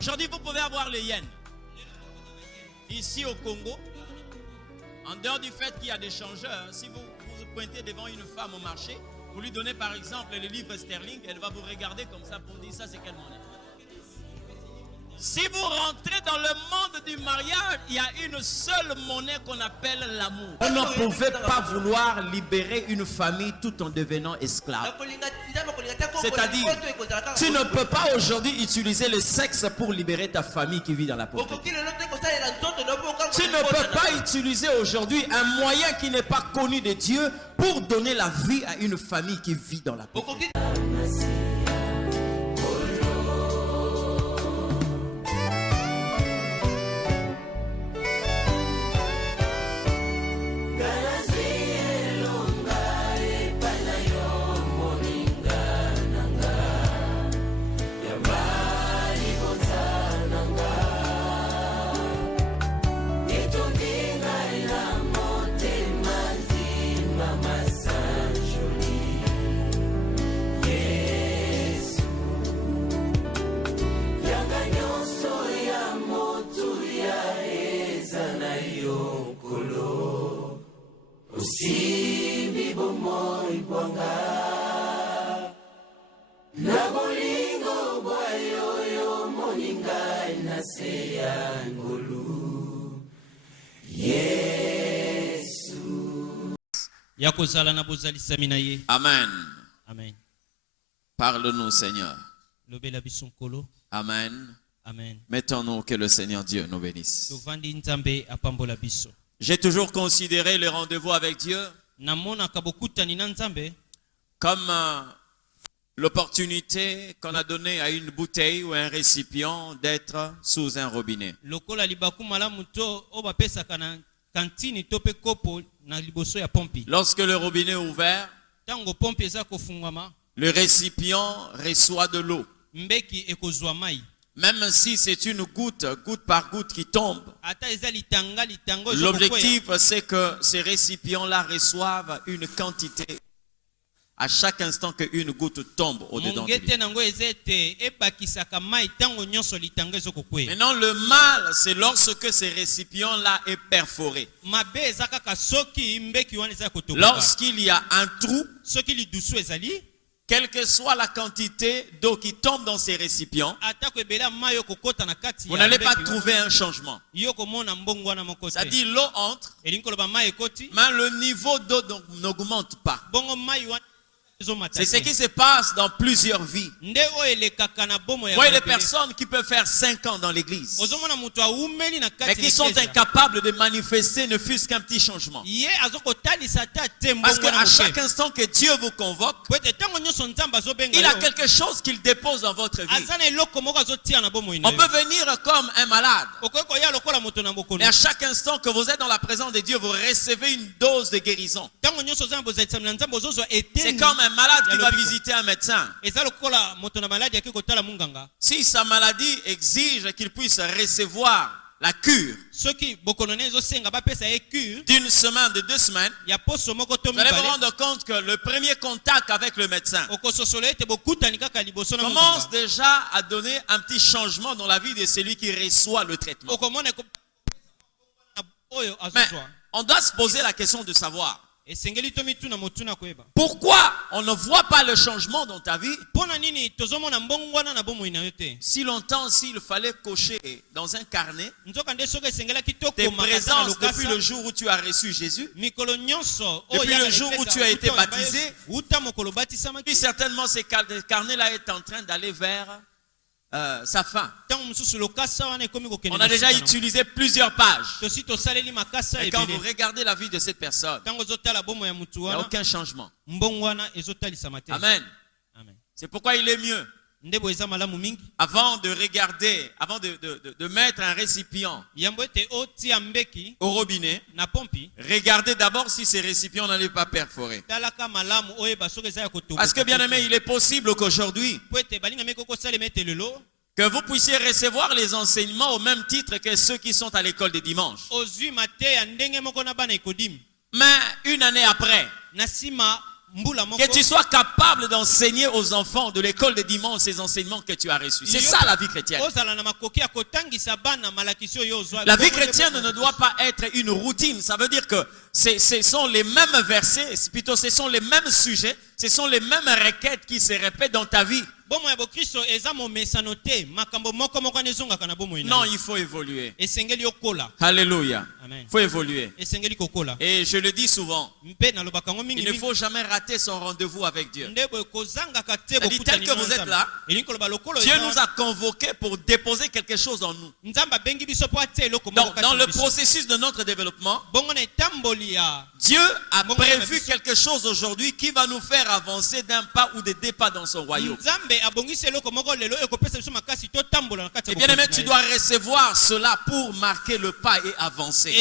Aujourd'hui, vous pouvez avoir le yen. Ici au Congo, en dehors du fait qu'il y a des changeurs, si vous vous pointez devant une femme au marché, vous lui donnez par exemple le livre sterling, elle va vous regarder comme ça pour dire ça c'est quelle monnaie. Si vous rentrez dans le monde du mariage, il y a une seule monnaie qu'on appelle l'amour. Vous ne pouvez pas vouloir libérer une famille tout en devenant esclave. C'est-à-dire, tu ne peux pas aujourd'hui utiliser le sexe pour libérer ta famille qui vit dans la pauvreté. Tu ne peux pas utiliser aujourd'hui un moyen qui n'est pas connu de Dieu pour donner la vie à une famille qui vit dans la pauvreté. Amen. Amen. Parle-nous, Seigneur. Amen. Amen. Mettons-nous, que le Seigneur Dieu nous bénisse. Tuvandi J'ai toujours considéré le rendez-vous avec Dieu comme l'opportunité qu'on a donnée à une bouteille ou un récipient d'être sous un robinet. Lorsque le robinet est ouvert, le récipient reçoit de l'eau. Même si c'est une goutte, goutte par goutte qui tombe, l'objectif c'est que ces récipients-là reçoivent une quantité à chaque instant qu'une goutte tombe au-dedans de lui. Maintenant, le mal, c'est lorsque ces récipients-là est perforé. Lorsqu'il y a un trou, quelle que soit la quantité d'eau qui tombe dans ces récipients, vous n'allez pas trouver un changement. C'est-à-dire l'eau entre, mais le niveau d'eau n'augmente pas. C'est ce qui se passe dans plusieurs vies. Vous voyez des personnes qui peuvent faire 5 ans dans l'église, mais qui sont incapables de manifester ne fût-ce qu'un petit changement. Parce qu'à chaque instant que Dieu vous convoque, il a quelque chose qu'il dépose dans votre vie. On peut venir comme un malade, mais à chaque instant que vous êtes dans la présence de Dieu, vous recevez une dose de guérison. C'est comme un malade qui va visiter un médecin. Si sa maladie exige qu'il puisse recevoir la cure d'une semaine, de 2 semaines, vous allez vous rendre compte que le premier contact avec le médecin commence déjà à donner un petit changement dans la vie de celui qui reçoit le traitement. Mais on doit se poser la question de savoir pourquoi on ne voit pas le changement dans ta vie. Si longtemps, s'il fallait cocher dans un carnet tes présences depuis le jour où tu as reçu Jésus, depuis le jour où tu as été baptisé, puis certainement ce carnet-là est en train d'aller vers sa fin. On a déjà utilisé plusieurs pages. Et quand vous regardez la vie de cette personne, il n'y a aucun changement. Amen. C'est pourquoi il est mieux, avant de regarder, avant de mettre un récipient au robinet, regardez d'abord si ces récipients n'allaient pas perforer. Parce que bien aimé, il est possible qu'aujourd'hui que vous puissiez recevoir les enseignements au même titre que ceux qui sont à l'école des dimanches. Mais une année après, Que tu sois capable d'enseigner aux enfants de l'école de dimanche ces enseignements que tu as reçus. C'est ça la vie chrétienne. La vie chrétienne ne doit pas être une routine. Ça veut dire que ce sont les mêmes versets, plutôt ce sont les mêmes sujets, ce sont les mêmes requêtes qui se répètent dans ta vie. Non, il faut évoluer. Alléluia. Il faut évoluer. Et je le dis souvent, il ne faut jamais rater son rendez-vous avec Dieu. C'est-à-dire, tel que vous êtes là, Dieu nous a convoqués pour déposer quelque chose en nous. Donc, dans le processus de notre développement, Dieu a prévu quelque chose aujourd'hui qui va nous faire avancer d'un pas ou de deux pas dans son royaume. Et bien aimé, tu dois recevoir cela pour marquer le pas et avancer.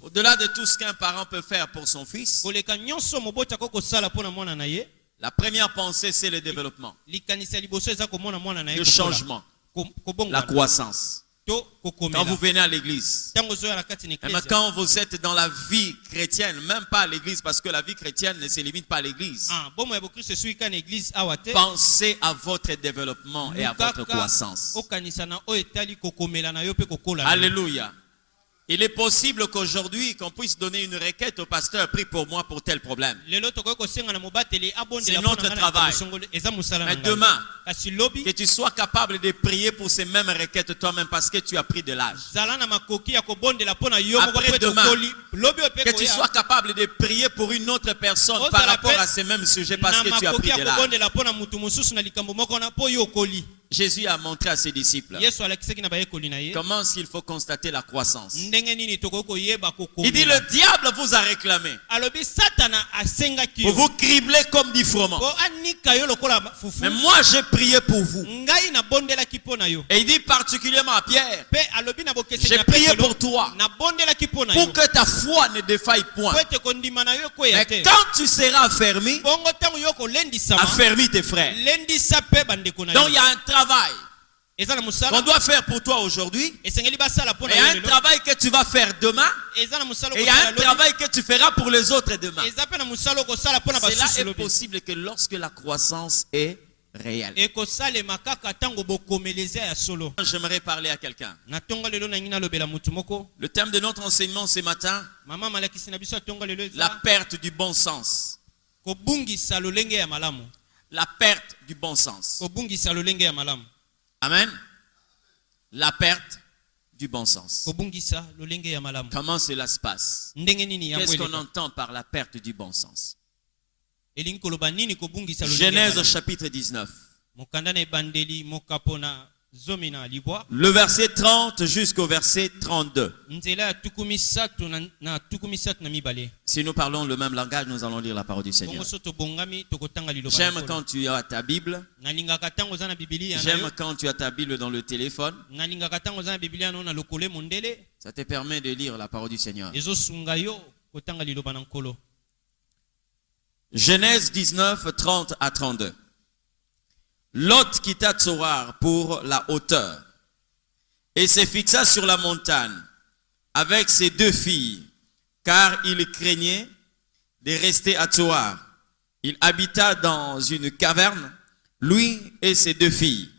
Au-delà de tout ce qu'un parent peut faire pour son fils, la première pensée, c'est le développement, le changement, la croissance. Quand vous venez à l'église, quand vous êtes dans la vie chrétienne, même pas à l'église, parce que la vie chrétienne ne se limite pas à l'église. Pensez à votre développement et à votre croissance. Alléluia. Il est possible qu'aujourd'hui, qu'on puisse donner une requête au pasteur, prie pour moi pour tel problème. C'est notre travail. Mais demain, que tu sois capable de prier pour ces mêmes requêtes toi-même parce que tu as pris de l'âge. Après-demain, que tu sois capable de prier pour une autre personne par rapport à ces mêmes sujets parce que tu as pris de l'âge. Jésus a montré à ses disciples comment il faut constater la croissance. Il dit, le diable vous a réclamé pour vous cribler comme du froment. Mais moi j'ai prié pour vous. Et il dit particulièrement à Pierre, j'ai prié pour toi pour que ta foi ne défaille point. Mais quand tu seras affermi, affermis tes frères. Donc il y a un travail qu'on doit faire pour toi aujourd'hui, et il y a un travail que tu vas faire demain, et il y a un travail que tu feras pour les autres demain. Cela est possible que lorsque la croissance est réelle. J'aimerais parler à quelqu'un. Le thème de notre enseignement ce matin, la perte du bon sens. La perte du bon sens. Amen. La perte du bon sens. Comment cela se passe? Qu'est-ce qu'on entend par la perte du bon sens? Genèse chapitre 19. Le verset 30 jusqu'au verset 32. Si nous parlons le même langage, nous allons lire la parole du Seigneur. J'aime quand tu as ta Bible. J'aime quand tu as ta Bible dans le téléphone. Ça te permet de lire la parole du Seigneur. Genèse 19, 30 à 32. Lot quitta Tsoar pour la hauteur et se fixa sur la montagne avec ses deux filles, car il craignait de rester à Tsoar. Il habita dans une caverne, lui et ses deux filles.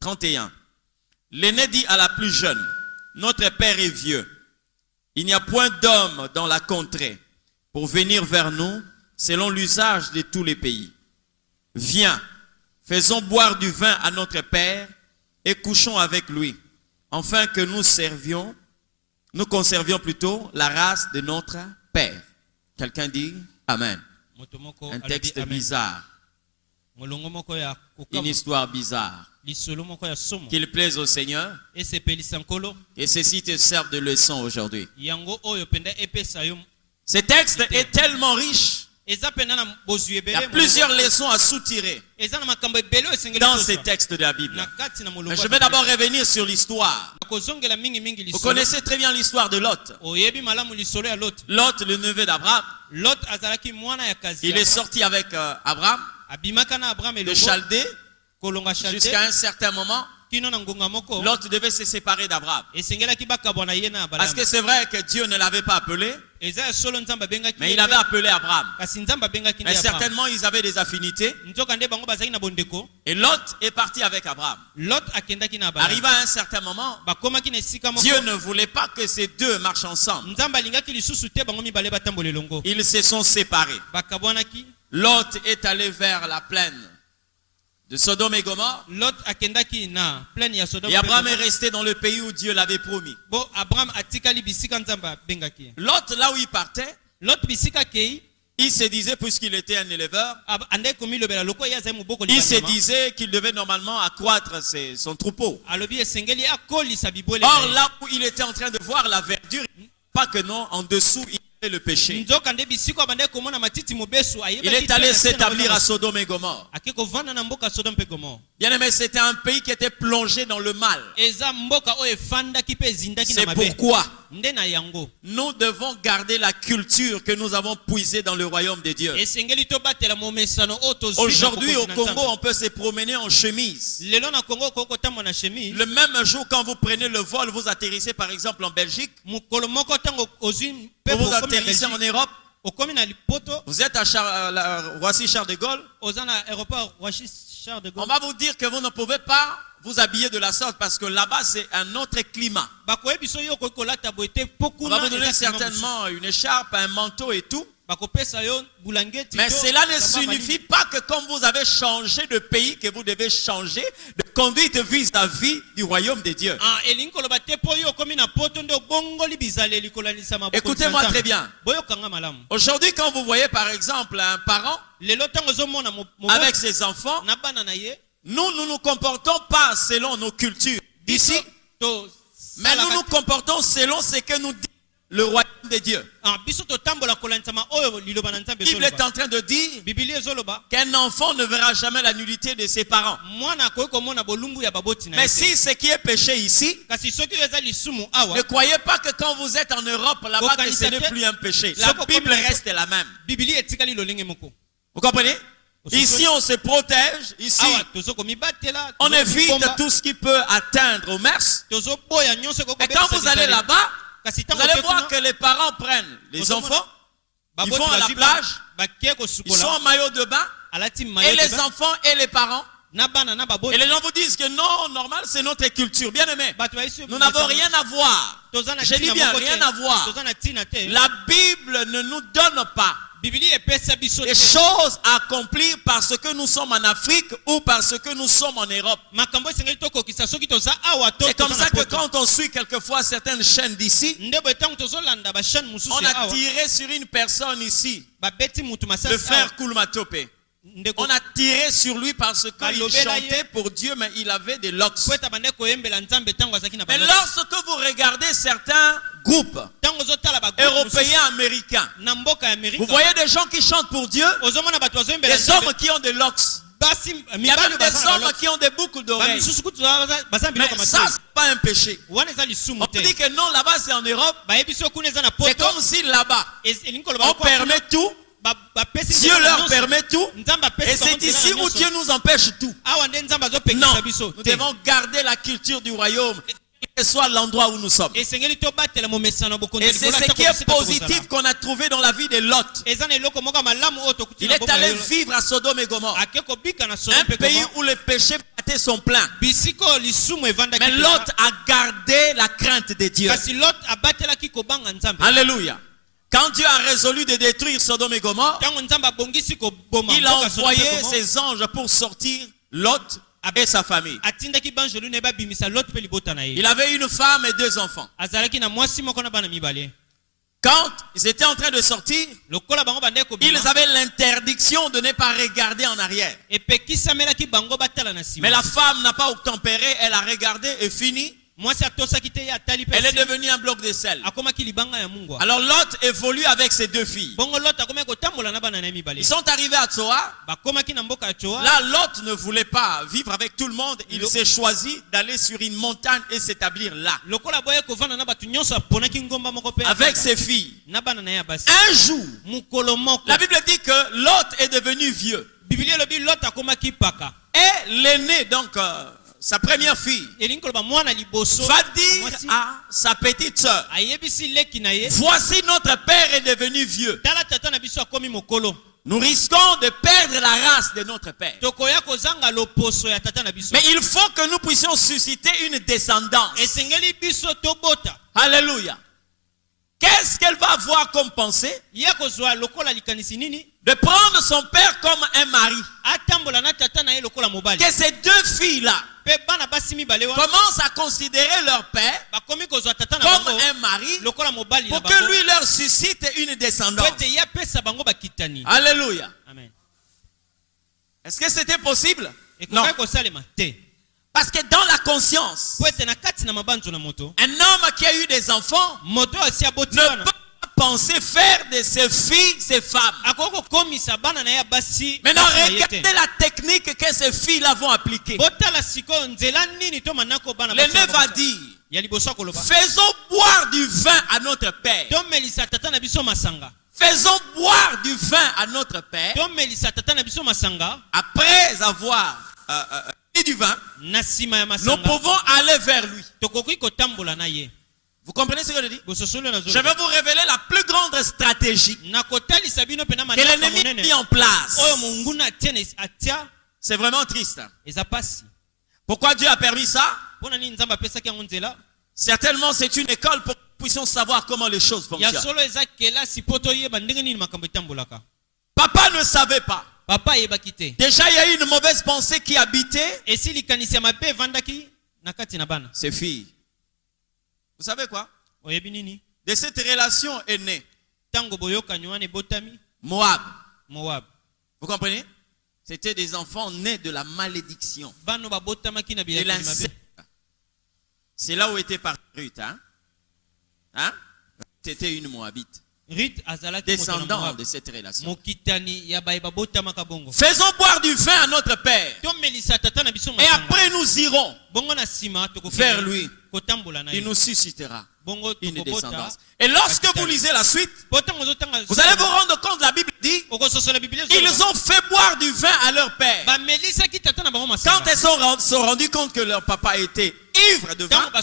31. L'aîné dit à la plus jeune, notre père est vieux. Il n'y a point d'homme dans la contrée pour venir vers nous selon l'usage de tous les pays. Viens. Faisons boire du vin à notre père et couchons avec lui, afin que nous conservions plutôt la race de notre père. Quelqu'un dit Amen. Un texte bizarre. Une histoire bizarre. Qu'il plaise au Seigneur. Et ceci te serve de leçon aujourd'hui. Ce texte est tellement riche. Il y a plusieurs leçons à soutirer dans ces textes de la Bible. Mais je vais d'abord revenir sur l'histoire. Vous connaissez très bien l'histoire de Lot. Lot, le neveu d'Abraham. Il est sorti avec Abraham de Chaldée. Jusqu'à un certain moment, Lot devait se séparer d'Abraham. Parce que c'est vrai que Dieu ne l'avait pas appelé. Mais il avait appelé Abraham. Mais certainement, ils avaient des affinités. Et Lot est parti avec Abraham. Arrivé à un certain moment, Dieu ne voulait pas que ces deux marchent ensemble. Ils se sont séparés. Lot est allé vers la plaine de Sodome et Gomorrhe. Et Abraham est resté dans le pays où Dieu l'avait promis. Lot, là où il partait, il se disait, puisqu'il était un éleveur, il se disait qu'il devait normalement accroître son troupeau. Or, là où il était en train de voir la verdure, pas que non, en dessous, il le péché. Il est allé s'établir à Sodome et Gomorre. Bien aimé, c'était un pays qui était plongé dans le mal. C'est pourquoi nous devons garder la culture que nous avons puisée dans le royaume de Dieu. Aujourd'hui au Congo, on peut se promener en chemise. Le même jour, quand vous prenez le vol, vous atterrissez par exemple en Belgique. Vous atterrissez en Europe. Vous êtes à Roissy Charles de Gaulle. On va vous dire que vous ne pouvez pas vous habiller de la sorte parce que là-bas c'est un autre climat. On va vous donner certainement une écharpe, un manteau et tout. Mais cela ne signifie pas que comme vous avez changé de pays, que vous devez changer de conduite vis-à-vis du royaume de Dieu. Écoutez-moi très bien. Aujourd'hui, quand vous voyez par exemple un parent avec ses enfants, nous ne nous comportons pas selon nos cultures d'ici, mais nous nous comportons selon ce que nous dit le royaume de Dieu. La Bible est en train de dire qu'un enfant ne verra jamais la nullité de ses parents. Mais si ce qui est péché ici, ne croyez pas que quand vous êtes en Europe, là-bas, que ce n'est plus un péché. La Bible reste la même. Vous comprenez? Ici, on se protège. Ici, on évite tout ce qui peut atteindre aux mœurs. Et quand vous allez là-bas, vous allez voir que les parents prennent les enfants, ils vont à la plage, ils sont en maillot de bain, et les enfants et les parents. Et les gens vous disent que non, normal, c'est notre culture. Bien aimé, nous n'avons rien à voir. Je dis bien, rien à voir. La Bible ne nous donne pas des choses à accomplir parce que nous sommes en Afrique ou parce que nous sommes en Europe. C'est comme ça que quand on suit quelquefois certaines chaînes d'ici, on a tiré sur une personne ici, le frère Koulmatope. On a tiré sur lui parce qu'il chantait pour Dieu, mais il avait des locks. Mais lorsque vous regardez certains groupes européens, américains, vous voyez des gens qui chantent pour Dieu, des hommes qui ont des locks. Il y a même des hommes qui ont des boucles d'oreilles. Mais ça, c'est pas un péché. On dit que non, là-bas c'est en Europe. C'est comme si là-bas, on permet tout. Dieu leur permet tout. Et c'est ici où Dieu nous empêche tout. Non, nous devons garder la culture du royaume, quel que soit l'endroit où nous sommes. Et c'est ce qui est positif qu'on a trouvé dans la vie de Lot. Il est allé vivre à Sodome et Gomorre, un pays où les péchés battaient son plein. Mais Lot a gardé la crainte de Dieu. Alléluia. Quand Dieu a résolu de détruire Sodome et Gomorre, il a envoyé ses anges pour sortir Lot et sa famille. Il avait une femme et 2 enfants. Quand ils étaient en train de sortir, ils avaient l'interdiction de ne pas regarder en arrière. Mais la femme n'a pas obtempéré, elle a regardé et fini. Elle est devenue un bloc de sel. Alors Lot évolue avec ses 2 filles. Ils sont arrivés à Tsoa. Là, Lot ne voulait pas vivre avec tout le monde. Il s'est choisi d'aller sur une montagne et s'établir là, avec ses filles. Un jour, la Bible dit que Lot est devenu vieux. Et l'aîné, donc sa première fille va dire à sa petite sœur, voici notre père est devenu vieux. Nous risquons de perdre la race de notre père. Mais il faut que nous puissions susciter une descendance. Alléluia. Qu'est-ce qu'elle va avoir comme pensée? De prendre son père comme un mari. Que ces deux filles-là commencent à considérer leur père comme un mari pour que lui leur suscite une descendance. Alléluia. Est-ce que c'était possible? Non. Parce que dans la conscience, un homme qui a eu des enfants ne peut pas penser faire de ses filles ses femmes. Maintenant, regardez la technique que ces filles-là vont appliquer. L'aîné va dire, faisons boire du vin à notre père. Faisons boire du vin à notre père. Après avoir du vin, nous pouvons aller vers lui. Vous comprenez ce que je dis? Je vais vous révéler la plus grande stratégie que l'ennemi a mis en place. C'est vraiment triste. Pourquoi Dieu a permis ça? Certainement c'est une école pour que nous puissions savoir comment les choses fonctionnent. Papa ne savait pas. Déjà il y a eu une mauvaise pensée qui habitait ses filles. Vous savez quoi? De cette relation est né Moab. Vous comprenez? C'était des enfants nés de la malédiction. De l'inceste. C'est là où était partie Ruth. C'était une Moabite. Descendant de cette relation. Faisons boire du vin à notre père. Et après nous irons vers lui. Il nous suscitera une descendance. Et lorsque vous lisez la suite, vous allez vous rendre compte, la Bible dit, ils ont fait boire du vin à leur père. Quand ils se sont rendus compte que leur papa était ivre de vin, la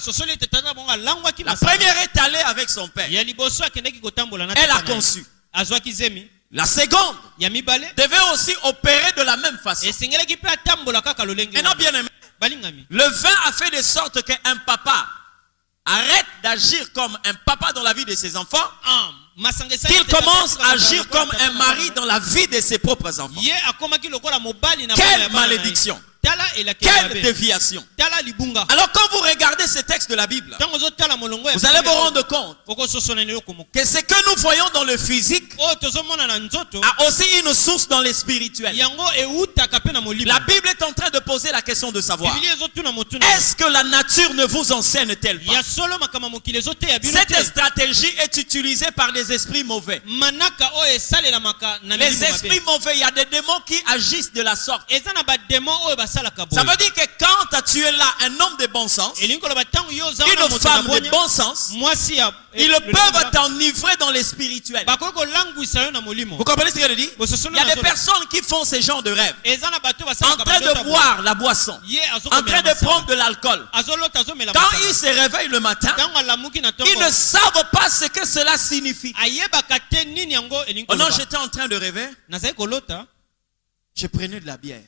première est allée avec son père. Elle a conçu. La seconde devait aussi opérer de la même façon. Maintenant, bien aimé, le vin a fait de sorte qu'un papa arrête d'agir comme un papa dans la vie de ses enfants, qu'il commence à agir comme un mari dans la vie de ses propres enfants. Quelle malédiction! Quelle déviation! Alors quand vous regardez ces textes de la Bible, vous allez vous rendre compte que ce que nous voyons dans le physique a aussi une source dans le spirituel. La Bible est en train de poser la question de savoir, est-ce que la nature ne vous enseigne-t-elle pas? Cette stratégie est utilisée par les esprits mauvais. Les esprits mauvais, il y a des démons qui agissent de la sorte. Ça veut dire que quand tu es là, un homme de bon sens, une femme de bon sens, ils peuvent t'enivrer dans les spirituels. Vous comprenez ce que je dis? Il y a des personnes qui font ce genre de rêve, en train de boire la boisson, en train de prendre de l'alcool. Quand ils se réveillent le matin, ils ne savent pas ce que cela signifie. Oh non, j'étais en train de rêver. Je prenais de la bière.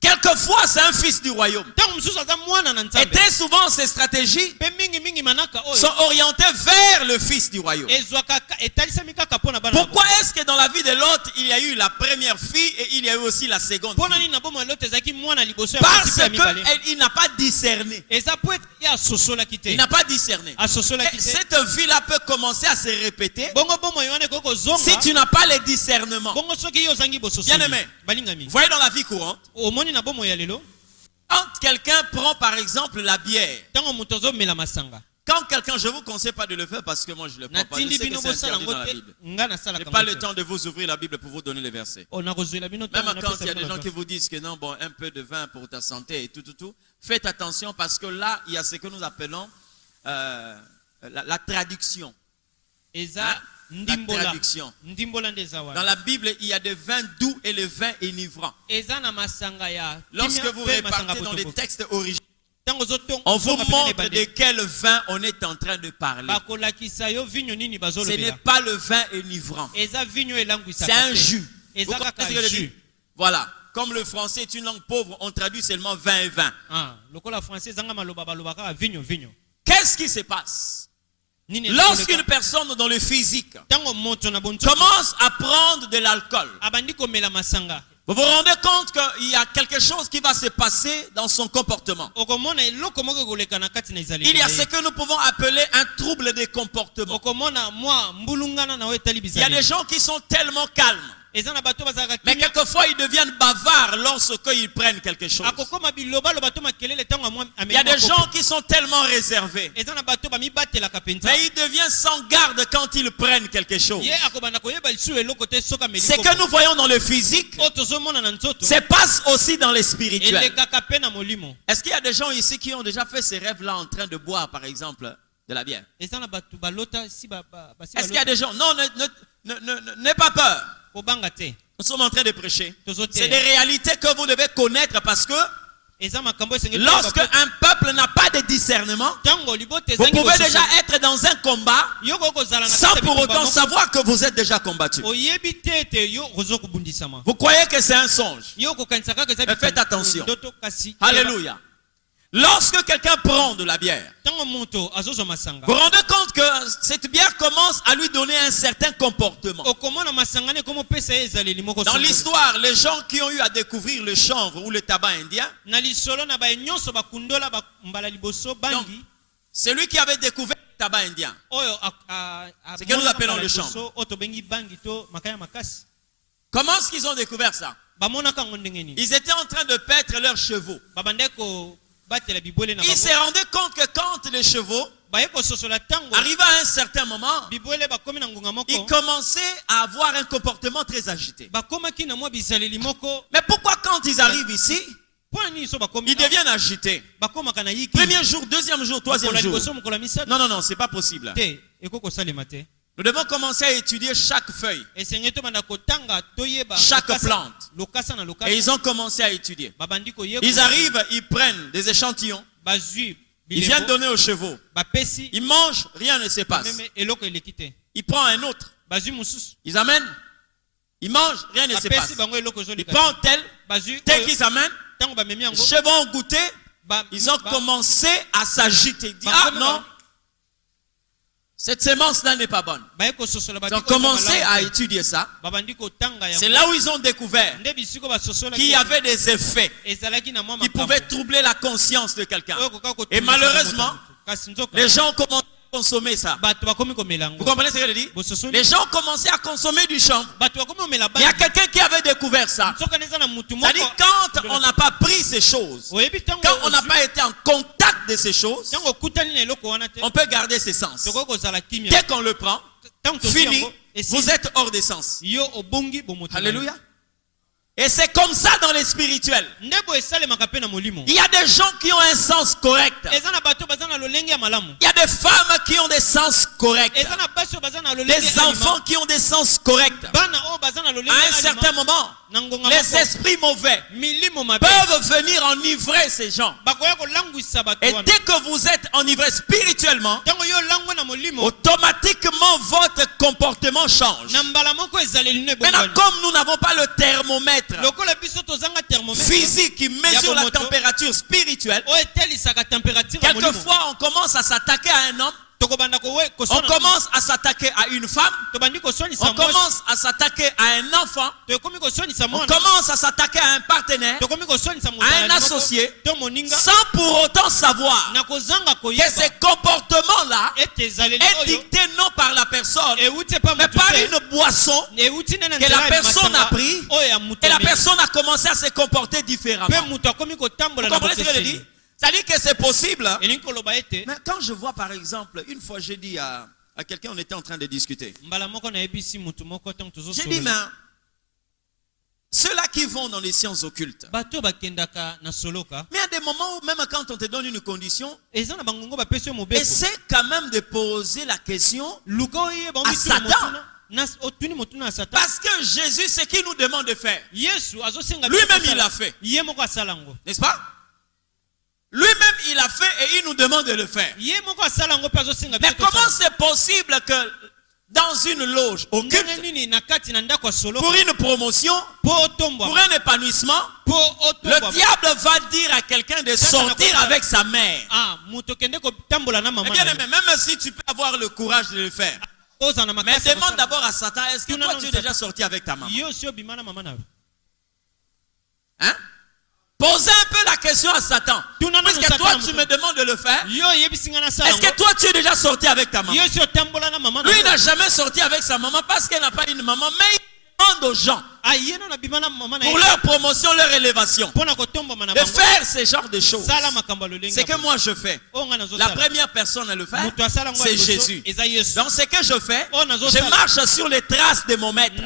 Quelquefois, c'est un fils du royaume. Et très souvent, ces stratégies sont orientées vers le fils du royaume. Pourquoi est-ce que dans la vie de l'autre, il y a eu la première fille et il y a eu aussi la seconde fille? Parce qu'il n'a pas discerné. Il n'a pas discerné. Cette vie-là peut commencer à se répéter si tu n'as pas le discernement. Bien aimé, vous voyez dans la vie courante, quand quelqu'un prend par exemple la bière, quand quelqu'un, je ne vous conseille pas de le faire parce que moi je ne le prends pas, je sais que c'est interdit dans la Bible. Je n'ai pas le temps de vous ouvrir la Bible pour vous donner les versets. Même quand il y a des gens qui vous disent que non, bon, un peu de vin pour ta santé et tout, faites attention parce que là, il y a ce que nous appelons la traduction. la traduction. Dans la Bible, il y a des vins doux et les vins enivrants. Lorsque vous repartez dans les textes originaux, on vous montre de quel vin on est en train de parler. Ce n'est pas le vin enivrant. C'est un jus. Voilà. Comme le français est une langue pauvre, on traduit seulement vin et vin. Qu'est-ce qui se passe? Lorsqu'une personne dans le physique commence à prendre de l'alcool, vous vous rendez compte qu'il y a quelque chose qui va se passer dans son comportement. Il y a ce que nous pouvons appeler un trouble de comportement. Il y a des gens qui sont tellement calmes, mais quelquefois ils deviennent bavards lorsqu'ils prennent quelque chose. Il y a des gens qui sont tellement réservés, mais ils deviennent sans garde quand ils prennent quelque chose. Ce que nous voyons dans le physique se passe aussi dans le spirituel. Est-ce qu'il y a des gens ici qui ont déjà fait ces rêves-là en train de boire, par exemple, de la bière? Est-ce qu'il y a des gens? Non, n'aie pas peur. Nous sommes en train de prêcher. C'est des réalités que vous devez connaître, parce que lorsque un peuple n'a pas de discernement, vous pouvez déjà être dans un combat sans pour autant savoir que vous êtes déjà combattu. Vous croyez que c'est un songe, mais faites attention. Alléluia. Lorsque quelqu'un prend de la bière, vous vous rendez compte que cette bière commence à lui donner un certain comportement. Dans l'histoire, les gens qui ont eu à découvrir le chanvre ou le tabac indien, donc, celui qui avait découvert le tabac indien, c'est que nous appelons le chanvre. Comment est-ce qu'ils ont découvert ça? Ils étaient en train de paître leurs chevaux. Ils se rendaient compte que quand les chevaux arrivaient à un certain moment, ils commençaient à avoir un comportement très agité. Mais pourquoi quand ils arrivent ici, ils deviennent agités? Premier jour, deuxième jour, troisième jour. Non, c'est pas possible. Nous devons commencer à étudier chaque feuille, chaque plante. Et ils ont commencé à étudier. Ils arrivent, ils prennent des échantillons, ils viennent donner aux chevaux. Ils mangent, rien ne se passe. Ils prennent un autre, ils amènent, ils mangent, rien ne se passe. Ils prennent tel qu'ils amènent, les chevaux ont goûté, ils ont commencé à s'agiter. Ils disent, ah non, cette semence-là n'est pas bonne. Ils ont commencé à étudier ça. C'est là où ils ont découvert qu'il y avait des effets qui pouvaient troubler la conscience de quelqu'un. Et malheureusement, les gens ont commencé à consommer ça. Vous comprenez ce que je dis? Les gens ont commencé à consommer du chanvre. Il y a quelqu'un qui avait découvert ça. C'est-à-dire, quand on n'a pas pris ces choses, quand on n'a pas été en contact de ces choses, on peut garder ses sens. Dès qu'on le prend, fini, vous êtes hors des sens. Alléluia. Et c'est comme ça dans les spirituels. Il y a des gens qui ont un sens correct. Il y a des femmes qui ont des sens corrects. Des enfants qui ont des sens corrects. À un certain moment, les esprits mauvais peuvent venir enivrer ces gens. Et dès que vous êtes enivré spirituellement, automatiquement votre comportement change. Maintenant, comme nous n'avons pas le thermomètre physique qui mesure la température spirituelle, quelquefois on commence à s'attaquer à un homme, on commence à s'attaquer à une femme, on commence à s'attaquer à un enfant, on commence à s'attaquer à un partenaire, à un associé, sans pour autant savoir que ce comportement-là est dicté non par la personne, mais par une boisson que la personne a pris, et la personne a commencé à se comporter différemment. Vous comprenez ce que je dis? C'est-à-dire que c'est possible. Mais quand je vois, par exemple, une fois j'ai dit à quelqu'un, on était en train de discuter. J'ai dit, mais ceux-là qui vont dans les sciences occultes, mais il y a des des moments où même quand on te donne une condition, essaie quand même de poser la question à Satan. Parce que Jésus, ce qu'il nous demande de faire, lui-même il l'a fait. N'est-ce pas? Lui-même il a fait et il nous demande de le faire. Mais comment c'est possible que dans une loge occulte, pour une promotion, pour un épanouissement, le diable va dire à quelqu'un de sortir avec sa mère? Eh bien, même si tu peux avoir le courage de le faire, mais demande d'abord à Satan, est-ce que toi tu es déjà sorti avec ta maman? Hein? Posez un peu la question à Satan. Puisque toi tu me demandes de le faire, est-ce que toi tu es déjà sorti avec ta maman? Lui il n'a jamais sorti avec sa maman parce qu'elle n'a pas une maman, mais il demande aux gens pour leur promotion, leur élévation, de faire ce genre de choses. C'est que moi je fais. La première personne à le faire, c'est Jésus. Donc ce que je fais, je marche sur les traces de mon maître.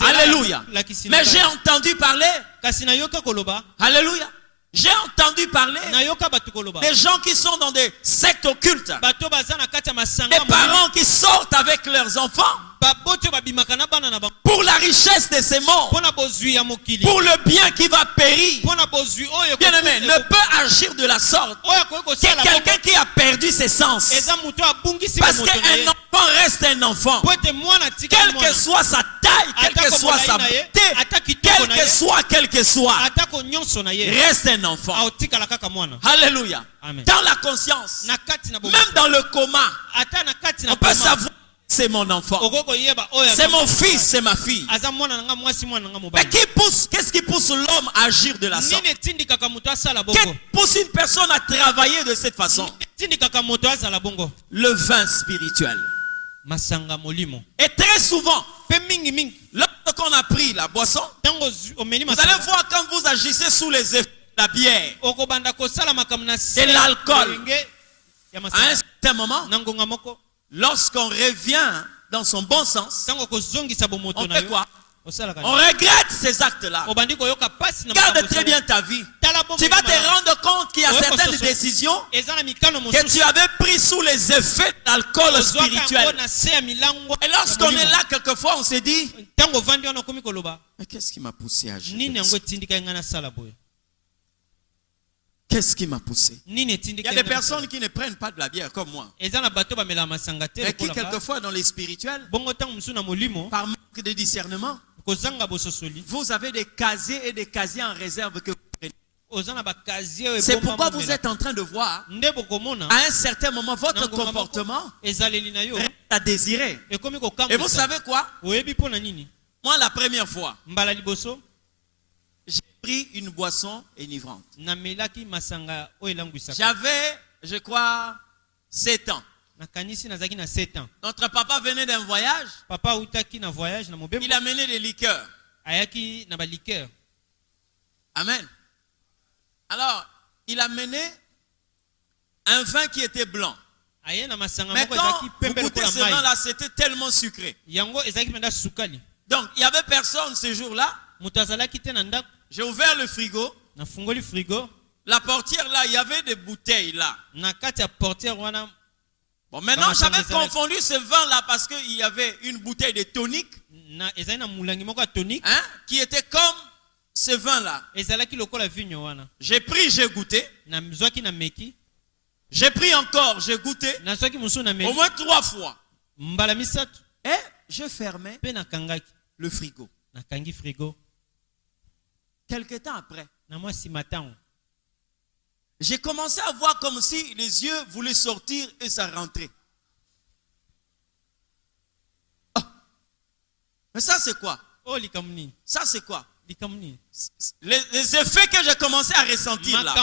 Alléluia. Mais j'ai entendu parler. Alléluia. J'ai entendu parler des gens qui sont dans des sectes occultes, des parents qui sortent avec leurs enfants pour la richesse de ces mondes, pour le bien qui va périr. Bien aimé, ne peut agir de la sorte que quelqu'un qui a perdu ses sens. Parce qu'un enfant reste un enfant, quelle que soit sa taille, quelle que soit sa beauté, quel que soit, reste un enfant. Alléluia. Dans la conscience, même dans le coma, on peut savoir c'est mon enfant, c'est mon fils, c'est ma fille. Mais qu'est-ce qui pousse l'homme à agir de la sorte? Qu'est-ce qui pousse une personne à travailler de cette façon? Le vin spirituel. Et très souvent, lorsqu'on a pris la boisson, vous allez voir quand vous agissez sous les effets de la bière et l'alcool, à un certain moment, lorsqu'on revient dans son bon sens, on fait quoi? On regrette ces actes-là. Garde très bien ta vie. Tu vas te rendre compte qu'il y a certaines décisions que tu avais prises sous les effets d'alcool spirituel. Et lorsqu'on est là, quelquefois, on se dit, mais qu'est-ce qui m'a poussé à agir? Qu'est-ce qui m'a poussé? Il y a des personnes qui ne prennent pas de la bière comme moi, mais qui quelquefois dans les spirituels, par manque de discernement, vous avez des casiers et des casiers en réserve que vous prenez. C'est pourquoi vous êtes en train de voir à un certain moment votre comportement reste à désirer. Et vous savez quoi? Moi la première fois, j'ai pris une boisson enivrante. J'avais, je crois, 7 ans. Notre papa venait d'un voyage. Il a amené des liqueurs. Amen. Alors, il a mené un vin qui était blanc. Mais quand vous goûtez ce vin-là, c'était tellement sucré. Donc, il n'y avait personne ce jour-là. J'ai ouvert le frigo. La portière là, il y avait des bouteilles là. Bon, maintenant j'avais confondu ce vin là parce qu'il y avait une bouteille de tonique, hein, qui était comme ce vin là. J'ai pris, j'ai goûté. J'ai pris encore, j'ai goûté. Au moins 3 fois. Et je fermais le frigo. Quelque temps après, j'ai commencé à voir comme si les yeux voulaient sortir et ça rentrait. Oh. Mais ça c'est quoi? Ça c'est quoi? Les effets que j'ai commencé à ressentir là.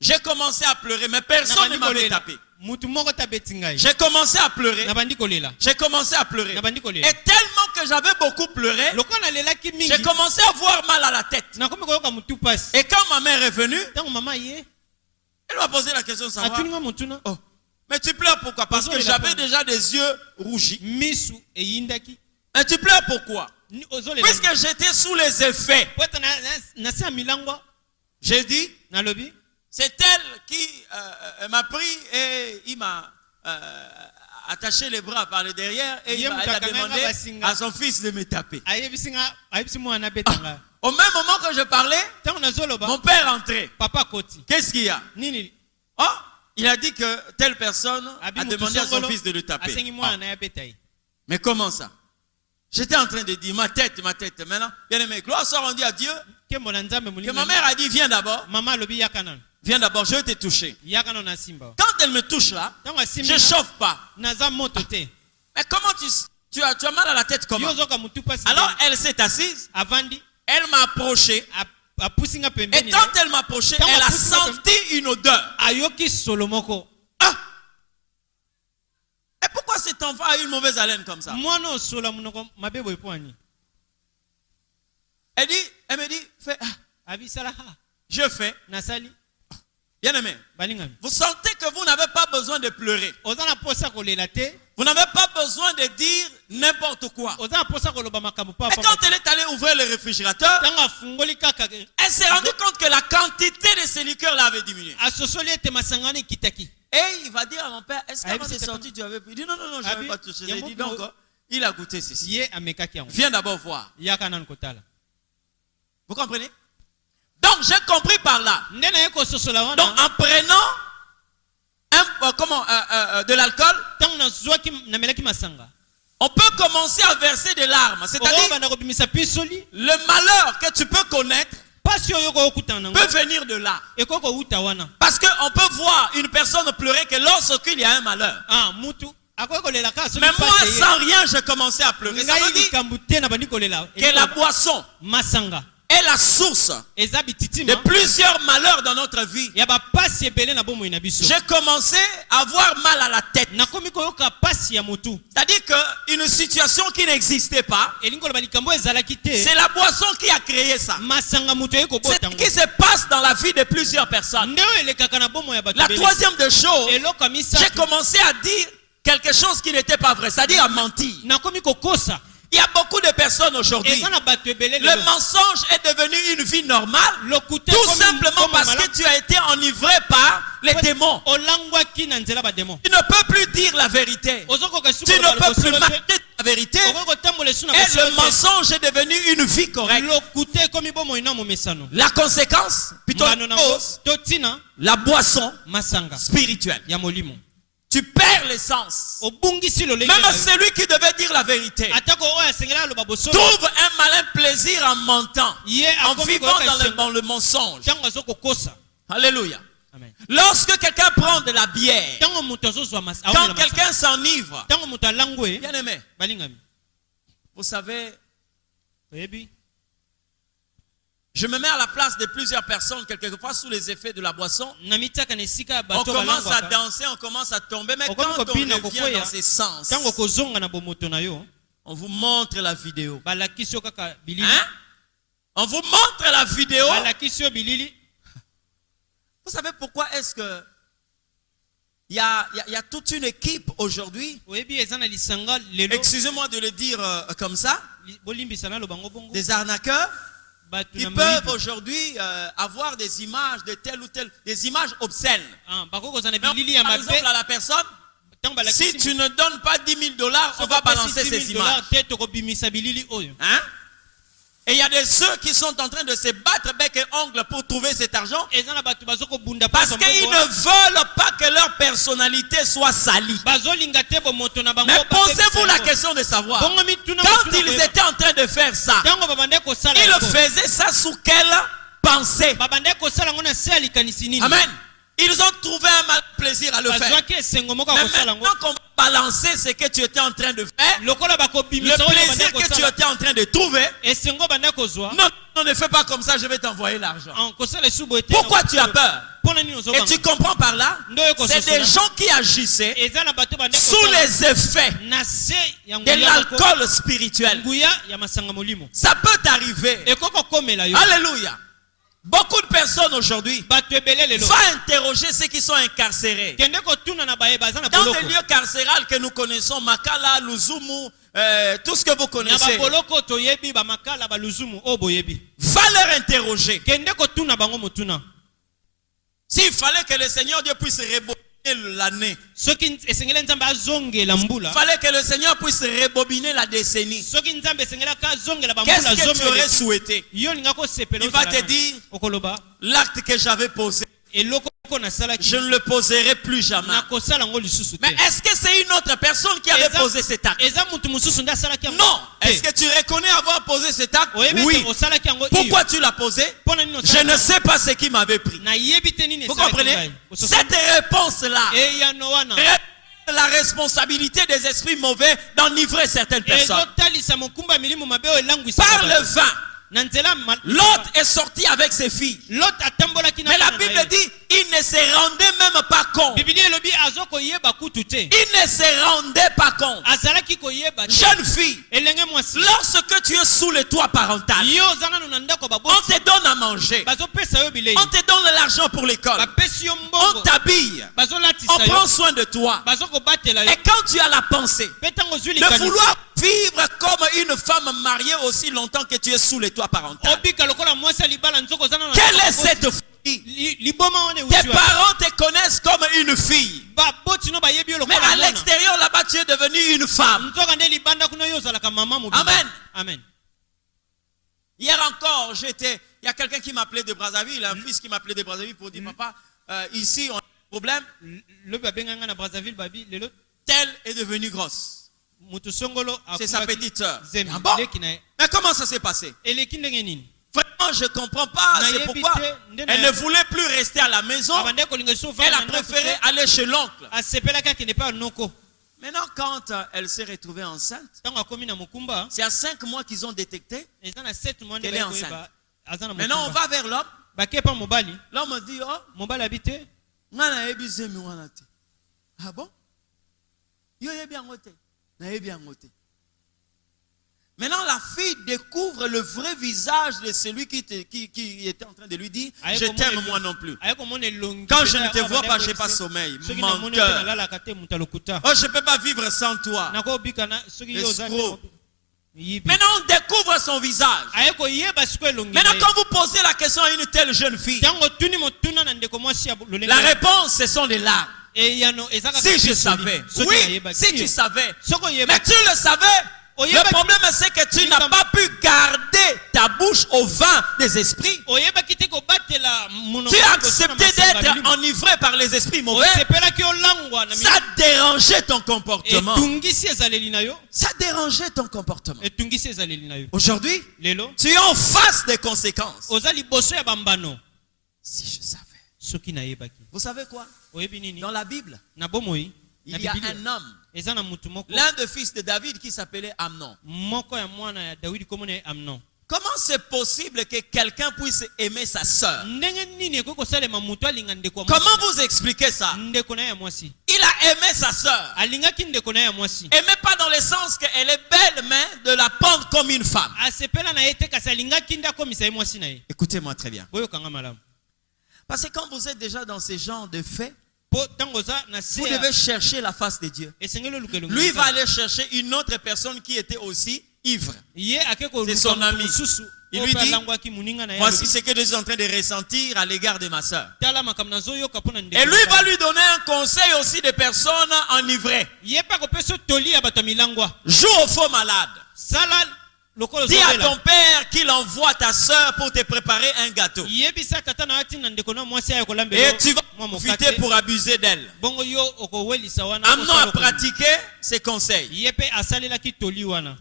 J'ai commencé à pleurer, mais personne ne m'avait tapé. J'ai commencé à pleurer. J'ai commencé à pleurer. Et tellement que j'avais beaucoup pleuré, j'ai commencé à avoir mal à la tête. Et quand ma mère est venue, elle m'a posé la question de savoir, oh, mais tu pleures pourquoi? Parce que j'avais déjà des yeux rougis. Et tu pleures pourquoi? Puisque j'étais sous les effets J'ai dit, c'est elle qui m'a pris et il m'a attaché les bras par le derrière et il a demandé à son fils de me taper. Au même moment que je parlais, mon père entrait. Qu'est-ce qu'il y a? Oh, il a dit que telle personne a demandé à son fils de le taper. Mais comment ça? J'étais en train de dire ma tête. Maintenant, bien aimé, gloire soit rendue à Dieu. Que ma mère a dit, viens d'abord. Viens d'abord, je vais te toucher. Quand elle me touche là, je ne chauffe pas. Mais comment tu as mal à la tête comment? Alors elle s'est assise. Elle m'a approché. Et quand elle m'a approché, elle a senti une odeur. Ah! Et pourquoi cet enfant a une mauvaise haleine comme ça? Elle me dit, fais. Je fais. Bien aimé, vous sentez que vous n'avez pas besoin de pleurer. Vous n'avez pas besoin de dire n'importe quoi. Et quand elle est allée ouvrir le réfrigérateur, elle s'est rendue compte que la quantité de ces liqueurs-là avait diminué. Et il va dire à mon père, est-ce qu'avant de sortir, tu avais pris? Il dit non, je n'avais pas touché. J'ai dit donc, il a goûté ceci. Viens d'abord voir. Vous comprenez? Donc j'ai compris par là. Donc en prenant de l'alcool, on peut commencer à verser des larmes. C'est-à-dire le malheur que tu peux connaître peut venir de là. Parce qu'on peut voir une personne pleurer que lorsqu'il y a un malheur. Mais moi, sans rien, j'ai commencé à pleurer. Ça veut dire que la boisson est la source de plusieurs malheurs dans notre vie. J'ai commencé à avoir mal à la tête. C'est-à-dire qu'une situation qui n'existait pas, c'est la boisson qui a créé ça. C'est ce qui se passe dans la vie de plusieurs personnes. La troisième des choses, j'ai commencé à dire quelque chose qui n'était pas vrai, c'est-à-dire à mentir. Il y a beaucoup de personnes aujourd'hui. Le mensonge est devenu une vie normale. Tout simplement parce que tu as été enivré par les démons. Tu ne peux plus dire la vérité. Tu ne peux plus marcher la vérité. Et le mensonge est devenu une vie correcte. La conséquence, plutôt la boisson spirituelle. Tu perds l'essence. Même celui qui devait dire la vérité trouve un malin plaisir en mentant, en vivant dans le mensonge. Alléluia. Amen. Lorsque quelqu'un prend de la bière, quand quelqu'un s'enivre, bien aimé, vous savez, je me mets à la place de plusieurs personnes, quelquefois sous les effets de la boisson. On commence à danser, on commence à tomber, mais quand on revient dans ses sens, on vous montre la vidéo. Hein? On vous montre la vidéo. Vous savez pourquoi est-ce que il y a toute une équipe aujourd'hui, excusez-moi de le dire comme ça, des arnaqueurs qui peuvent aujourd'hui avoir des images de telle ou telle, des images obscènes. Par exemple à la personne, si tu ne donnes pas $10,000, on va balancer ces images. Hein? Et il y a de ceux qui sont en train de se battre bec et ongle pour trouver cet argent parce qu'ils ne veulent pas que leur personnalité soit salie. Mais posez-vous la question de savoir, quand ils étaient en train de faire ça, ils faisaient ça sous quelle pensée? Amen. Ils ont trouvé un mal plaisir à le faire. Mais maintenant qu'on va balancer ce que tu étais en train de faire, le plaisir que tu étais en train de trouver, non, ne fais pas comme ça, je vais t'envoyer l'argent. Pourquoi tu as peur? Et tu comprends par là, c'est des gens qui agissaient sous les effets de l'alcool spirituel. Ça peut t'arriver. Alléluia. Beaucoup de personnes aujourd'hui vont interroger ceux qui sont incarcérés. Dans les lieux carcérales que nous connaissons, Makala, Luzumu, tout ce que vous connaissez, va leur interroger. S'il fallait que le Seigneur Dieu puisse rebobiner l'année, il fallait que le Seigneur puisse rebobiner la décennie, qu'est-ce que tu aurais souhaité? Il va te dire, l'acte que j'avais posé, je ne le poserai plus jamais. Mais est-ce que c'est une autre personne qui avait posé cet acte? Non. Est-ce que tu reconnais avoir posé cet acte? Oui. Pourquoi tu l'as posé? Je ne sais pas ce qui m'avait pris. Vous comprenez? Cette réponse-là, la responsabilité des esprits mauvais d'enivrer certaines personnes. Par le vin, Lot est sorti avec ses filles. Mais la Bible dit, il ne se rendait même pas compte. Il ne se rendait pas compte. Jeune fille, lorsque tu es sous le toit parental, on te donne à manger, on te donne l'argent pour l'école, on t'habille, on prend soin de toi. Et quand tu as la pensée de vouloir vivre comme une femme mariée aussi longtemps que tu es sous le toit parental, quelle est cette fille? Tes parents te connaissent comme une fille, mais à l'extérieur là-bas tu es devenu une femme. Amen. Amen. Hier encore, il y a quelqu'un qui m'appelait de Brazzaville, un fils qui m'appelait de Brazzaville pour dire, papa, ici on a un problème. Telle est devenue grosse. C'est sa petite soeur. Ah bon? Mais comment ça s'est passé? Vraiment, je ne comprends pas. C'est pourquoi elle ne voulait plus rester à la maison. Elle a préféré aller chez l'oncle. Maintenant, quand elle s'est retrouvée enceinte, c'est à 5 mois qu'ils ont détecté qu'elle est enceinte. Maintenant, on va vers l'homme. L'homme dit, oh, ah bon? Maintenant, la fille découvre le vrai visage de celui qui était en train de lui dire, je t'aime moi non plus. Quand je ne te vois pas, je n'ai pas sommeil. Menteur. Oh, je ne peux pas vivre sans toi. Escroc. Maintenant, on découvre son visage. Maintenant, quand vous posez la question à une telle jeune fille, la réponse, ce sont les larmes. Si je savais, oui, si tu savais, mais tu le savais. Le problème c'est que tu n'as pas pu garder ta bouche au vin des esprits. Tu as accepté d'être enivré par les esprits mauvais. Ça dérangeait ton comportement. Ça dérangeait ton comportement. Aujourd'hui, tu es en face des conséquences. Si je savais. Vous savez quoi? Dans la Bible, il y a un homme, l'un des fils de David qui s'appelait Amnon. Comment c'est possible que quelqu'un puisse aimer sa sœur? Comment vous expliquez ça? Il a aimé sa sœur. Aimé pas dans le sens qu'elle est belle, mais de la prendre comme une femme. Écoutez-moi très bien. Parce que quand vous êtes déjà dans ce genre de faits, vous devez chercher la face de Dieu. Lui va aller chercher une autre personne qui était aussi ivre. C'est son ami. Il lui dit, voici ce que je suis en train de ressentir à l'égard de ma soeur. Et lui va lui donner un conseil aussi de personnes enivrées. Joue au faux malade. Dis à ton père qu'il envoie ta soeur pour te préparer un gâteau. Et tu vas profiter pour abuser d'elle. Amnon a pratiqué ses conseils.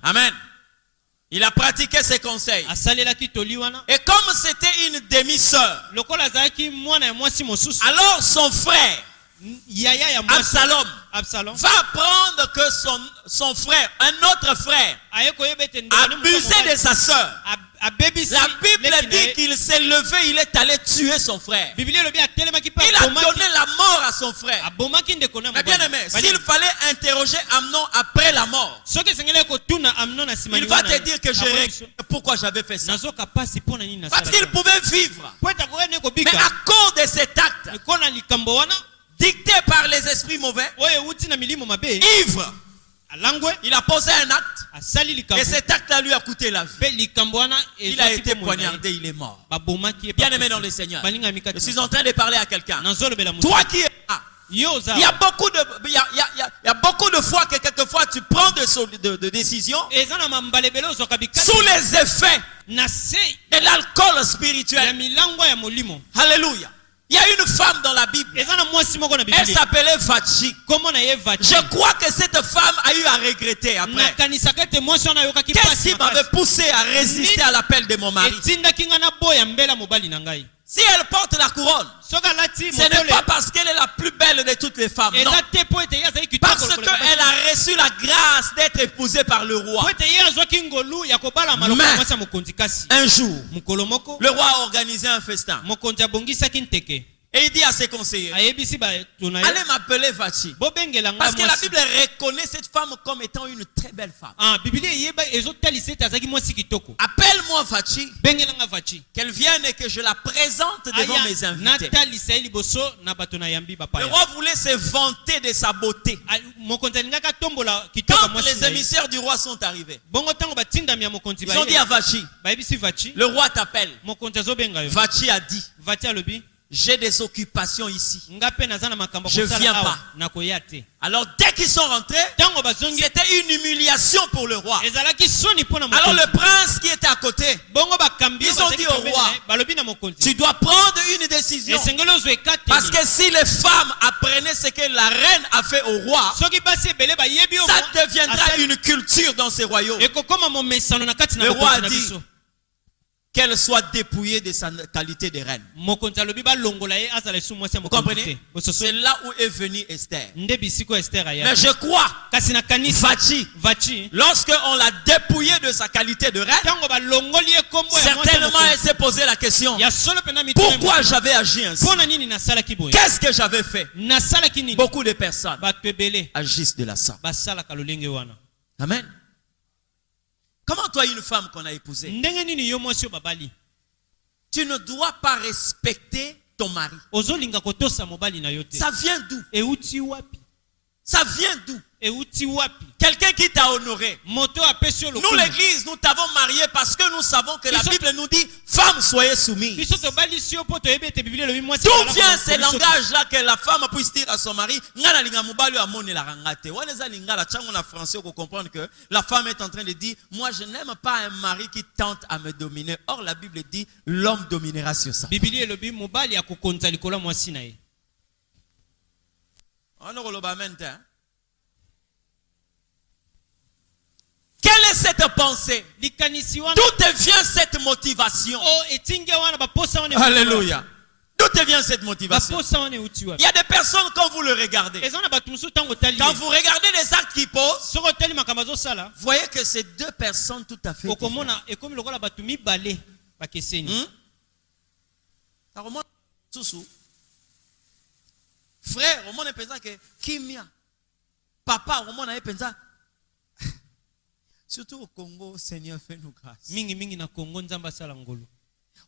Amen. Il a pratiqué ses conseils. Et comme c'était une demi-sœur, alors son frère Absalom va apprendre que son frère, un autre frère, abusait de sa sœur. La Bible dit qu'il s'est levé, il est allé tuer son frère. Il a donné la mort à son frère. Mais bien aimé, s'il fallait interroger Amnon après la mort, il va te dire que je regrette pourquoi j'avais fait ça. Parce qu'il pouvait vivre. Mais à cause de cet acte dicté par les esprits mauvais, ivre, Il a posé un acte. Et cet acte-là lui a coûté la vie. Il a été poignardé, il est mort. Bien aimé dans le Seigneur. Je suis en train de parler à quelqu'un. Toi qui es là. Il y a beaucoup de fois que quelquefois tu prends de décisions sous les effets de l'alcool spirituel. Alléluia. Il y a une femme dans la Bible. Elle s'appelait Vachi. Je crois que cette femme a eu à regretter après. Qu'est-ce qui m'avait poussé à résister à l'appel de mon mari? Si elle porte la couronne, ce n'est pas parce qu'elle est la plus belle de toutes les femmes, non. Parce qu'elle a reçu la grâce d'être épousée par le roi. Mais un jour, le roi a organisé un festin. Et il dit à ses conseillers, allez m'appeler Vachi. Parce que la Bible reconnaît cette femme comme étant une très belle femme. Appelle-moi Vachi. Qu'elle vienne et que je la présente devant mes invités. Le roi voulait se vanter de sa beauté. Quand les émissaires du roi sont arrivés, ils ont dit à Vachi, le roi t'appelle. Vachi a dit, j'ai des occupations ici. Je ne viens pas. Alors dès qu'ils sont rentrés, c'était une humiliation pour le roi. Alors le prince qui était à côté, ils ont dit au roi, tu dois prendre une décision. Parce que si les femmes apprenaient ce que la reine a fait au roi, ça deviendra une culture dans ces royaumes. Le roi a dit qu'elle soit dépouillée de sa qualité de reine. Vous comprenez? C'est là où est venue Esther. Mais je crois, Vachi, lorsqu'on l'a dépouillée de sa qualité de reine, certainement elle s'est posé la question, pourquoi j'avais agi ainsi? Qu'est-ce que j'avais fait? Beaucoup de personnes agissent de la sorte. Amen. Comment toi, une femme qu'on a épousée, tu ne dois pas respecter ton mari? Ça vient d'où? Ça vient d'où? Quelqu'un qui t'a honoré. Nous l'église, nous t'avons marié parce que nous savons que la Bible nous dit, femmes soyez soumises. D'où vient ce langage-là que la femme puisse dire à son mari, français pour comprendre que la femme est en train de dire, moi je n'aime pas un mari qui tente à me dominer. Or la Bible dit, l'homme dominera sur ça. Quelle est cette pensée? D'où vient cette motivation? Alléluia. D'où vient cette motivation? Il y a des personnes quand vous le regardez, quand vous regardez les actes qu'ils posent, vous voyez que c'est deux personnes tout à fait différentes. Frère, au monde est pensant que Kimia, papa, au monde est pensant. Surtout au Congo, Seigneur, fais-nous grâce. Mingi na Congo nzamba sala ngolo.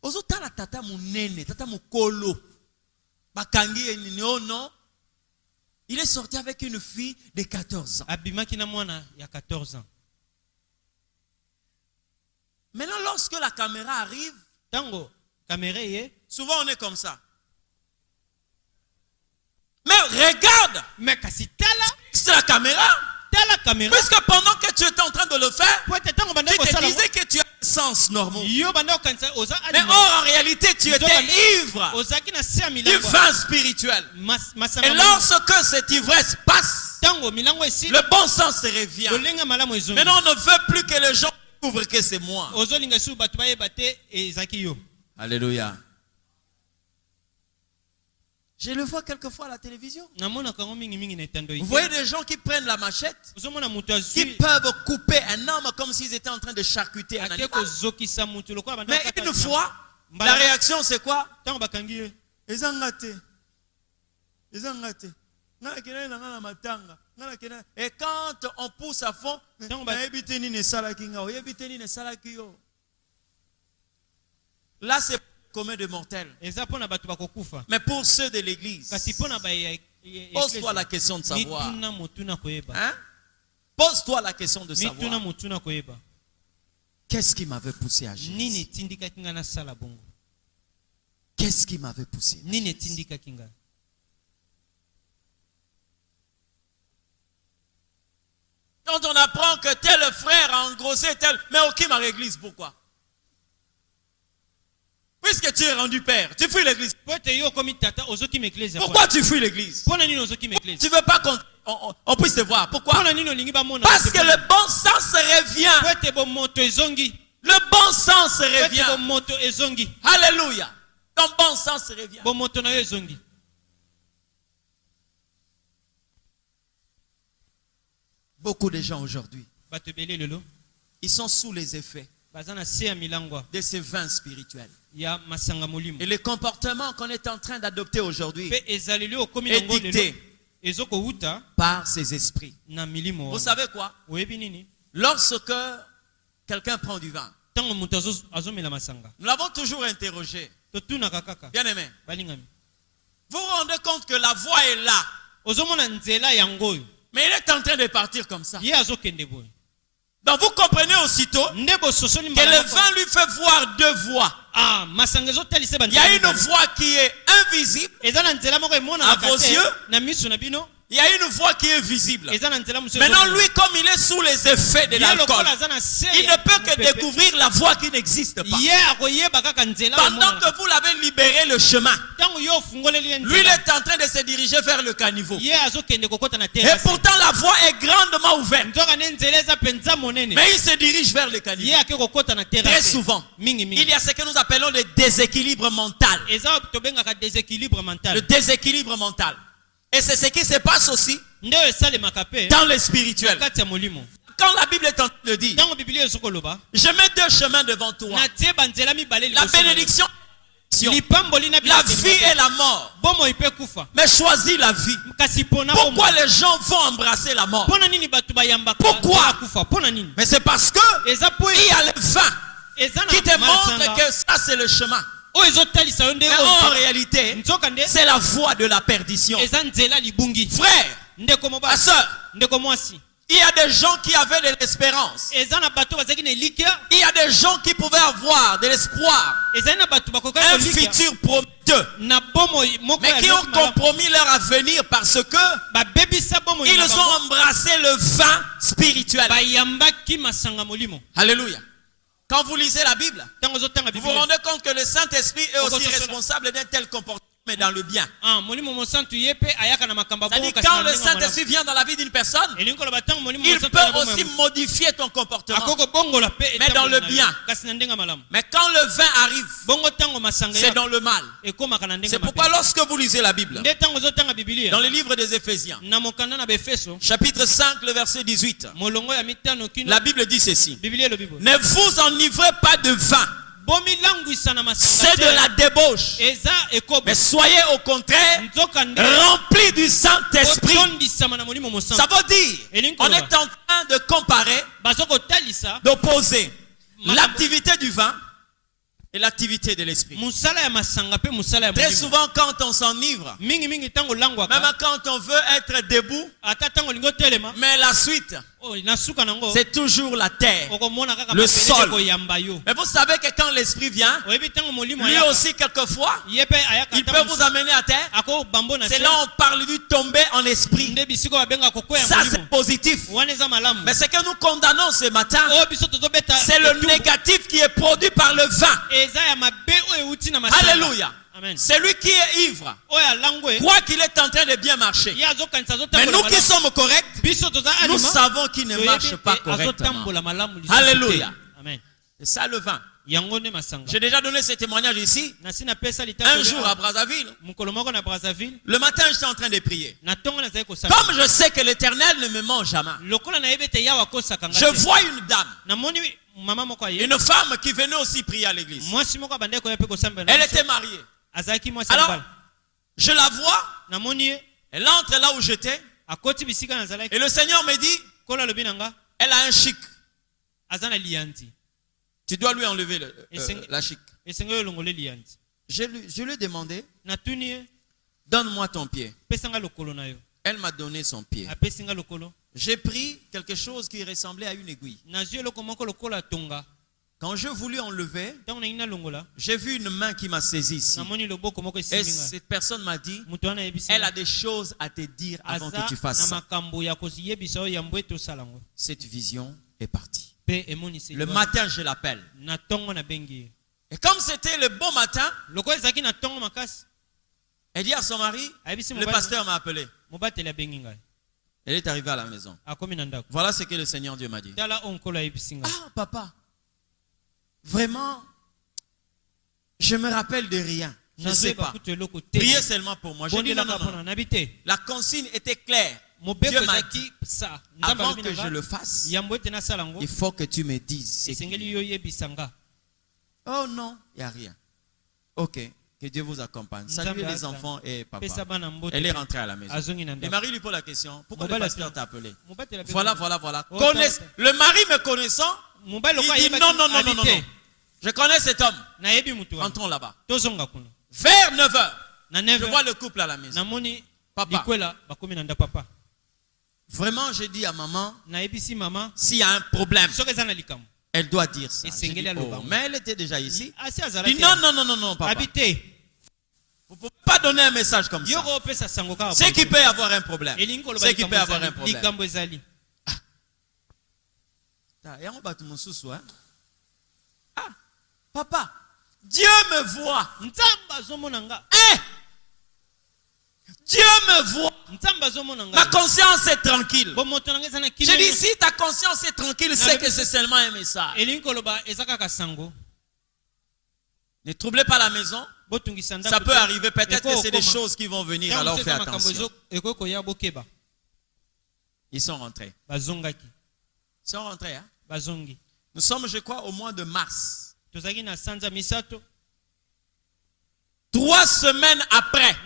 Ozotala tata munene, tata mukolo. Bakangi non. Il est sorti avec une fille de 14 ans. Abimaki na mwana ya 14 ans. Maintenant, lorsque la caméra arrive, tango caméra souvent on est comme ça. Mais regarde, mais c'est la caméra. Puisque pendant que tu étais en train de le faire, tu te disais que tu as un sens normal. Mais en réalité, tu étais ivre du vin spirituel. Et lorsque cette ivresse passe, le bon sens se revient. Maintenant, on ne veut plus que les gens découvrent que c'est moi. Alléluia. Je le vois quelquefois à la télévision. Vous voyez des gens qui prennent la machette, qui peuvent couper un homme comme s'ils étaient en train de charcuter un animal. Mais une fois, la réaction c'est quoi? Et quand on pousse à fond, là c'est commun de mortels. Mais pour ceux de l'église, pose-toi la question de savoir. Hein? Pose-toi la question de savoir qu'est-ce qui m'avait poussé à agir. Qu'est-ce qui m'avait poussé? Quand on apprend que tel frère a engrossé tel, mais ok, ma église, pourquoi? Puisque tu es rendu père, tu fuis l'église. Pourquoi tu fuis l'église? Tu veux pas qu'on puisse te voir. Pourquoi? Parce que le bon sens revient. Le bon sens revient. Alléluia. Ton bon sens revient. Beaucoup de gens aujourd'hui, ils sont sous les effets de ces vins spirituels. Et le comportement qu'on est en train d'adopter aujourd'hui est dicté par ces esprits. Vous savez quoi? Lorsque quelqu'un prend du vin, nous l'avons toujours interrogé. Bien aimé, vous vous rendez compte que la voix est là, mais il est en train de partir comme ça. Donc vous comprenez aussitôt que le vin lui fait voir deux voies. Il y a une voie qui est invisible à vos yeux. Il y a une voie qui est visible. Maintenant, lui, comme il est sous les effets de l'alcool, il ne peut que découvrir la voie qui n'existe pas. Pendant que vous l'avez libéré le chemin, lui, il est en train de se diriger vers le caniveau. Et pourtant, la voie est grandement ouverte. Mais il se dirige vers le caniveau. Très souvent, il y a ce que nous appelons le déséquilibre mental. Le déséquilibre mental. Et c'est ce qui se passe aussi dans le spirituel. Quand la Bible est en train de dire, je mets deux chemins devant toi. La bénédiction, la vie et la mort. Mais choisis la vie. Pourquoi les gens vont embrasser la mort? Pourquoi? Mais c'est parce que il y a le vin qui te montre que ça c'est le chemin. Mais en réalité, c'est la voie de la perdition. Frère, ma soeur, il y a des gens qui avaient de l'espérance. Il y a des gens qui pouvaient avoir de l'espoir, un futur prometteur, mais qui ont compromis leur avenir parce que ils ont embrassé le vin spirituel. Alléluia. Quand vous lisez la Bible, vous vous rendez compte que le Saint-Esprit est aussi responsable d'un tel comportement, mais dans le bien. C'est-à-dire quand le Saint-Esprit vient dans la vie d'une personne, il peut aussi modifier ton comportement, mais dans le bien. Mais quand le vin arrive, c'est dans le mal. C'est pourquoi lorsque vous lisez la Bible, dans le livre des Éphésiens, chapitre 5, le verset 18, la Bible dit ceci: ne vous enivrez pas de vin, c'est de la débauche, mais soyez au contraire remplis du Saint-Esprit. Ça veut dire, on est en train de comparer, d'opposer l'activité du vin et l'activité de l'esprit. Très souvent quand on s'enivre, même quand on veut être debout, mais la suite, c'est toujours la terre, le sol. Mais vous savez que quand l'esprit vient, lui aussi quelquefois, il peut vous amener à terre. C'est là on parle du tomber en esprit. Ça c'est positif. Mais ce que nous condamnons ce matin, c'est le négatif qui est produit par le vin. Alléluia. Celui qui est ivre croit qu'il est en train de bien marcher. Mais nous qui sommes corrects, nous savons qu'il ne marche pas correctement. Alléluia. C'est ça le vin. J'ai déjà donné ce témoignage ici. Un jour à Brazzaville, le matin j'étais en train de prier. Comme je sais que l'Éternel ne me ment jamais, je vois une dame, une femme qui venait aussi prier à l'église. Elle était mariée. Alors, je la vois, elle entre là où j'étais, et le Seigneur me dit, elle a un chic. Tu dois lui enlever la chic. Je lui ai demandé, donne-moi ton pied. Elle m'a donné son pied. j'ai pris quelque chose qui ressemblait à une aiguille. Quand je voulus enlever, j'ai vu une main qui m'a saisi ici. Et cette personne m'a dit, elle a des choses à te dire avant que tu fasses ça. Cette vision est partie. Le matin, je l'appelle. Et comme c'était le bon matin, elle dit à son mari, le pasteur m'a appelé. Elle est arrivée à la maison. Voilà ce que le Seigneur Dieu m'a dit. Ah, papa, vraiment, je me rappelle de rien. Je ne sais pas. Priez seulement pour moi. Je dis non. La consigne était claire. Dieu m'a dit, avant que je le fasse, il faut que tu me dises. Oh non, il n'y a rien. Ok, que Dieu vous accompagne. Saluez les enfants et papa. Elle est rentrée à la maison. Et Marie lui pose la question, pourquoi le pasteur t'a appelé? Voilà. Le mari me connaissant, il dit non. Je connais cet homme. Rentrons là-bas. Vers 9h, je vois le couple à la maison. Papa. Vraiment, j'ai dit à maman, s'il y a un problème, elle doit dire ça. Mais elle était déjà ici. Dit non, papa. Vous ne pouvez pas donner un message comme ça. C'est qu'il peut y avoir un problème. Ah, papa, Dieu me voit. Dieu me voit. Ma conscience est tranquille. Je dis, si ta conscience est tranquille, c'est que c'est seulement un message. Ne troublez pas la maison. Ça peut arriver. Peut-être que c'est des choses qui vont venir. Alors fais attention. Ils sont rentrés. Hein? Nous sommes, je crois, au mois de mars. 3 semaines après,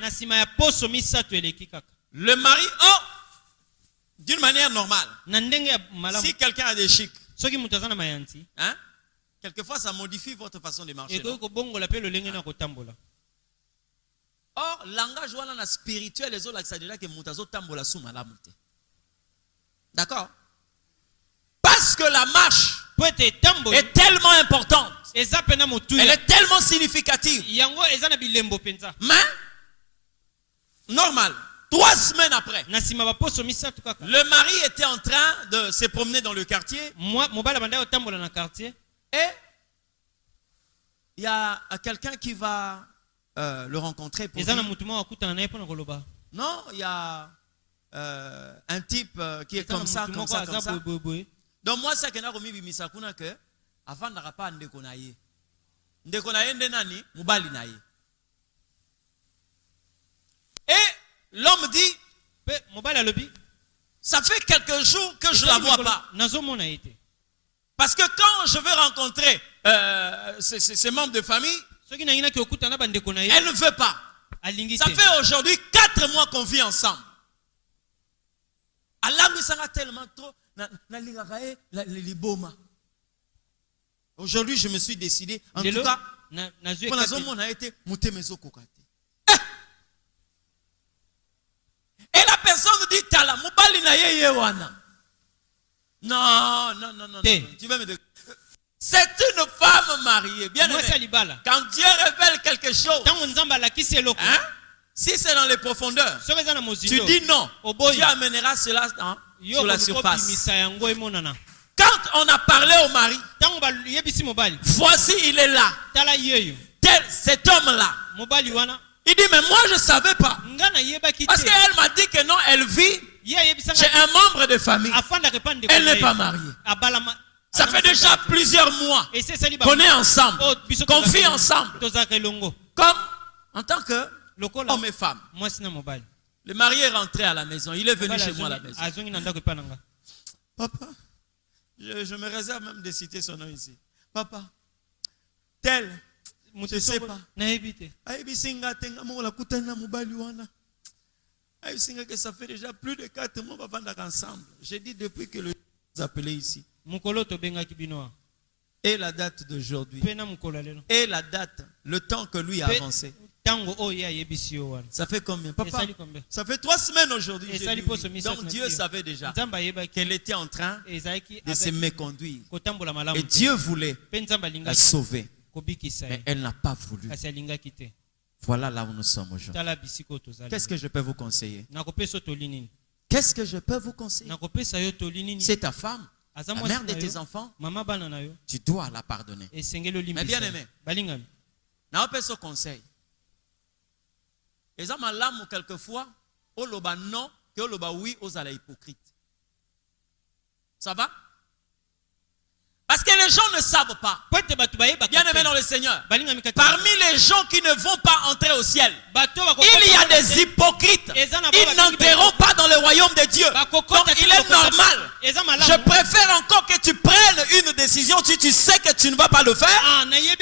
le mari, d'une manière normale, si quelqu'un a des chics, hein, quelquefois ça modifie votre façon de marcher. Or, langage ouana spirituel, les autres, ça dirait que mutazo tambola sous madame. D'accord? Parce que la marche est tellement importante. Elle est tellement significative. Mais, normal, 3 semaines après, le mari était en train de se promener dans le quartier. Et il y a quelqu'un qui va le rencontrer pour dire, non, il y a un type qui est comme ça. Donc moi, c'est que que avant de pas ndekonaye ndenani mubali naye. Et l'homme dit, ça fait quelques jours que je la vois pas. Parce que quand je veux rencontrer ces membres de famille, elle ne veut pas. Ça fait aujourd'hui 4 mois qu'on vit ensemble. Tellement trop. Aujourd'hui, je me suis décidé. En tout cas, et la personne dit Tala, mubali na ye wana. Non. Tu vas me dire. C'est une femme mariée. Bien aimé. Quand Dieu révèle quelque chose, hein? Si c'est dans les profondeurs, tu dis non. Dieu amènera cela sur la surface. Quand on a parlé au mari, voici il est là. Cet homme-là. Il dit, mais moi je ne savais pas. Parce qu'elle m'a dit que non, elle vit chez un membre de famille. Elle n'est pas mariée. Ça fait déjà plusieurs mois qu'on est ensemble, qu'on vit ensemble. Comme en tant que homme et femme. Le mari est rentré à la maison. Il est venu chez moi à la maison. Papa, je me réserve même de citer son nom ici. Papa, tel, je ne sais pas. Que ça fait déjà plus de 4 mois avant d'être ensemble. J'ai dit depuis que le nous a appelé ici. Et la date d'aujourd'hui. Et la date, le temps que lui a avancé. Ça fait combien? Papa, ça fait 3 semaines aujourd'hui. Donc Dieu savait déjà qu'elle était en train de se méconduire. Et Dieu voulait la sauver. Mais elle n'a pas voulu. Voilà là où nous sommes aujourd'hui. Qu'est-ce que je peux vous conseiller? Qu'est-ce que je peux vous conseiller? C'est ta femme, la mère de tes enfants. Tu dois la pardonner. Mais bien aimé, n'a pas ce conseil. Et ça m'a l'âme quelquefois, au loba non, que au loba oui, aux ala hypocrite. Ça va? Parce que les gens ne savent pas. Bien aimé dans le Seigneur, parmi les gens qui ne vont pas entrer au ciel, il y a des hypocrites. Ils n'entreront pas dans le royaume de Dieu. Donc il est normal. Je préfère encore que tu prennes une décision si tu sais que tu ne vas pas le faire et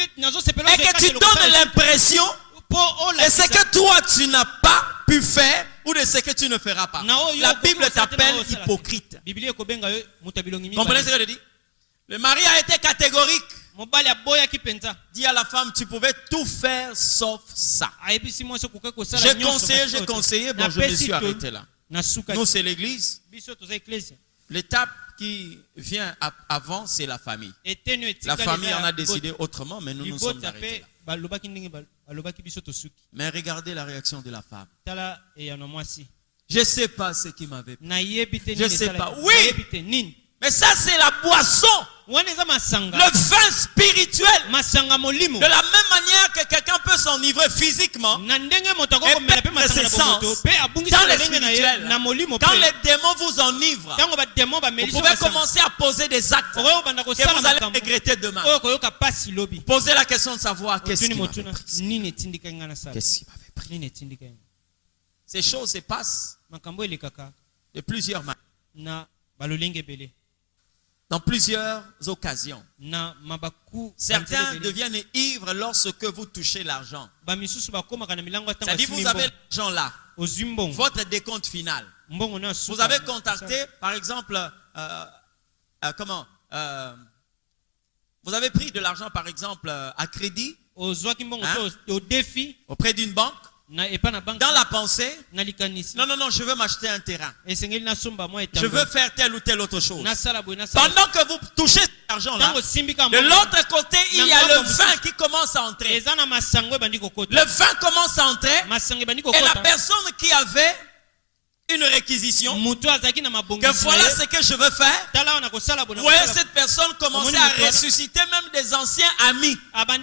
que tu donnes l'impression de ce que toi tu n'as pas pu faire ou de ce que tu ne feras pas. La Bible t'appelle hypocrite. Comprenez ce que je dis? Le mari a été catégorique. Dit à la femme, tu pouvais tout faire sauf ça. J'ai conseillé, bon, je me suis arrêté là. Nous, c'est l'église. L'étape qui vient avant, c'est la famille. La famille en a décidé autrement, mais nous nous sommes arrêtés là. Mais regardez la réaction de la femme. Je ne sais pas ce qui m'avait pris. Je ne sais pas. Oui! Mais ça, c'est la boisson. Le vin spirituel. De la même manière que quelqu'un peut s'enivrer physiquement et perdre ses sens dans le spirituel. Quand les démons vous enivrent, vous pouvez commencer à poser des actes que vous allez regretter demain. Posez la question de savoir qu'est-ce qui m'avait pris. Qu'est-ce qui m'avait pris. Ces choses se passent de plusieurs manières. Dans plusieurs occasions. Certains deviennent ivres lorsque vous touchez l'argent. C'est-à-dire vous avez l'argent là. Votre décompte final. Vous avez contacté, par exemple, vous avez pris de l'argent, par exemple, à crédit, auprès d'une banque. Dans la pensée, non, je veux m'acheter un terrain. Je veux faire telle ou telle autre chose. Pendant que vous touchez cet argent-là, de l'autre côté, il y a le vin qui commence à entrer. Le vin commence à entrer et la personne qui avait une réquisition, que voilà ce que je veux faire. Vous voyez, cette personne commençait à ressusciter même des anciens amis. Ceux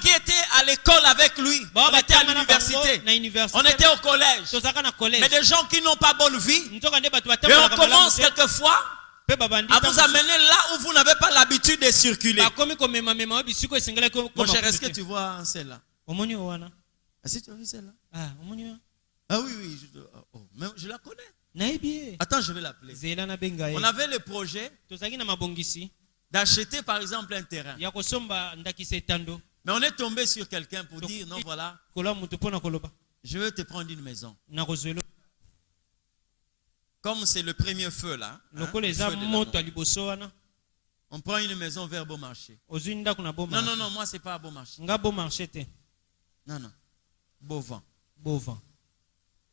qui étaient à l'école avec lui, on était à l'université, on était au collège, mais des gens qui n'ont pas bonne vie. Et on commence quelquefois à vous amener là où vous n'avez pas l'habitude de circuler. Mon cher, est-ce que tu vois celle-là? Est-ce que tu as vu celle-là? Ah oui, je la connais. Attends, je vais l'appeler. On avait le projet d'acheter par exemple un terrain. Mais on est tombé sur quelqu'un pour dire, non voilà, je veux te prendre une maison. Comme c'est le premier feu là, on prend une maison vers Beaumarchais. Non, moi c'est pas à Beaumarchais. Non, Beauvant.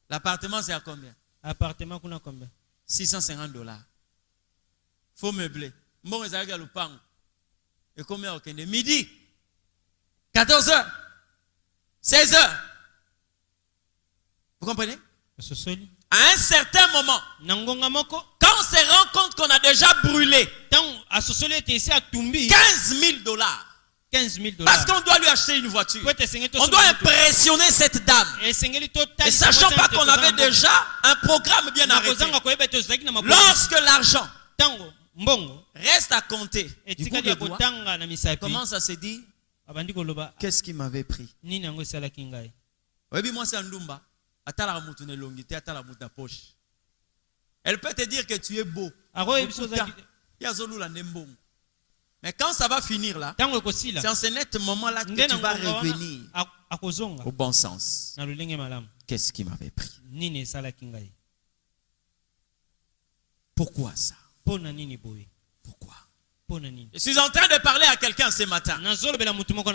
L'appartement, c'est à combien? Appartement, combien? $650. Faut meubler. Bon, ils arrivent à l'Upang. Et combien au Kenya? Midi, 14h, 16h. Vous comprenez? À un certain moment, quand on se rend compte qu'on a déjà brûlé $15,000. Parce qu'on doit lui acheter une voiture. On doit impressionner cette dame. Et sachant pas qu'on avait déjà un programme bien arrêté. Lorsque l'argent reste à compter, du coup, commence à se dire, qu'est-ce qui m'avait pris? Oui, moi c'est un Ndumba. Elle peut te dire que tu es beau. Mais quand ça va finir là, c'est en ce net moment-là que tu vas revenir au bon sens. Qu'est-ce qui m'avait pris? Pourquoi ça? Pourquoi? Je suis en train de parler à quelqu'un ce matin.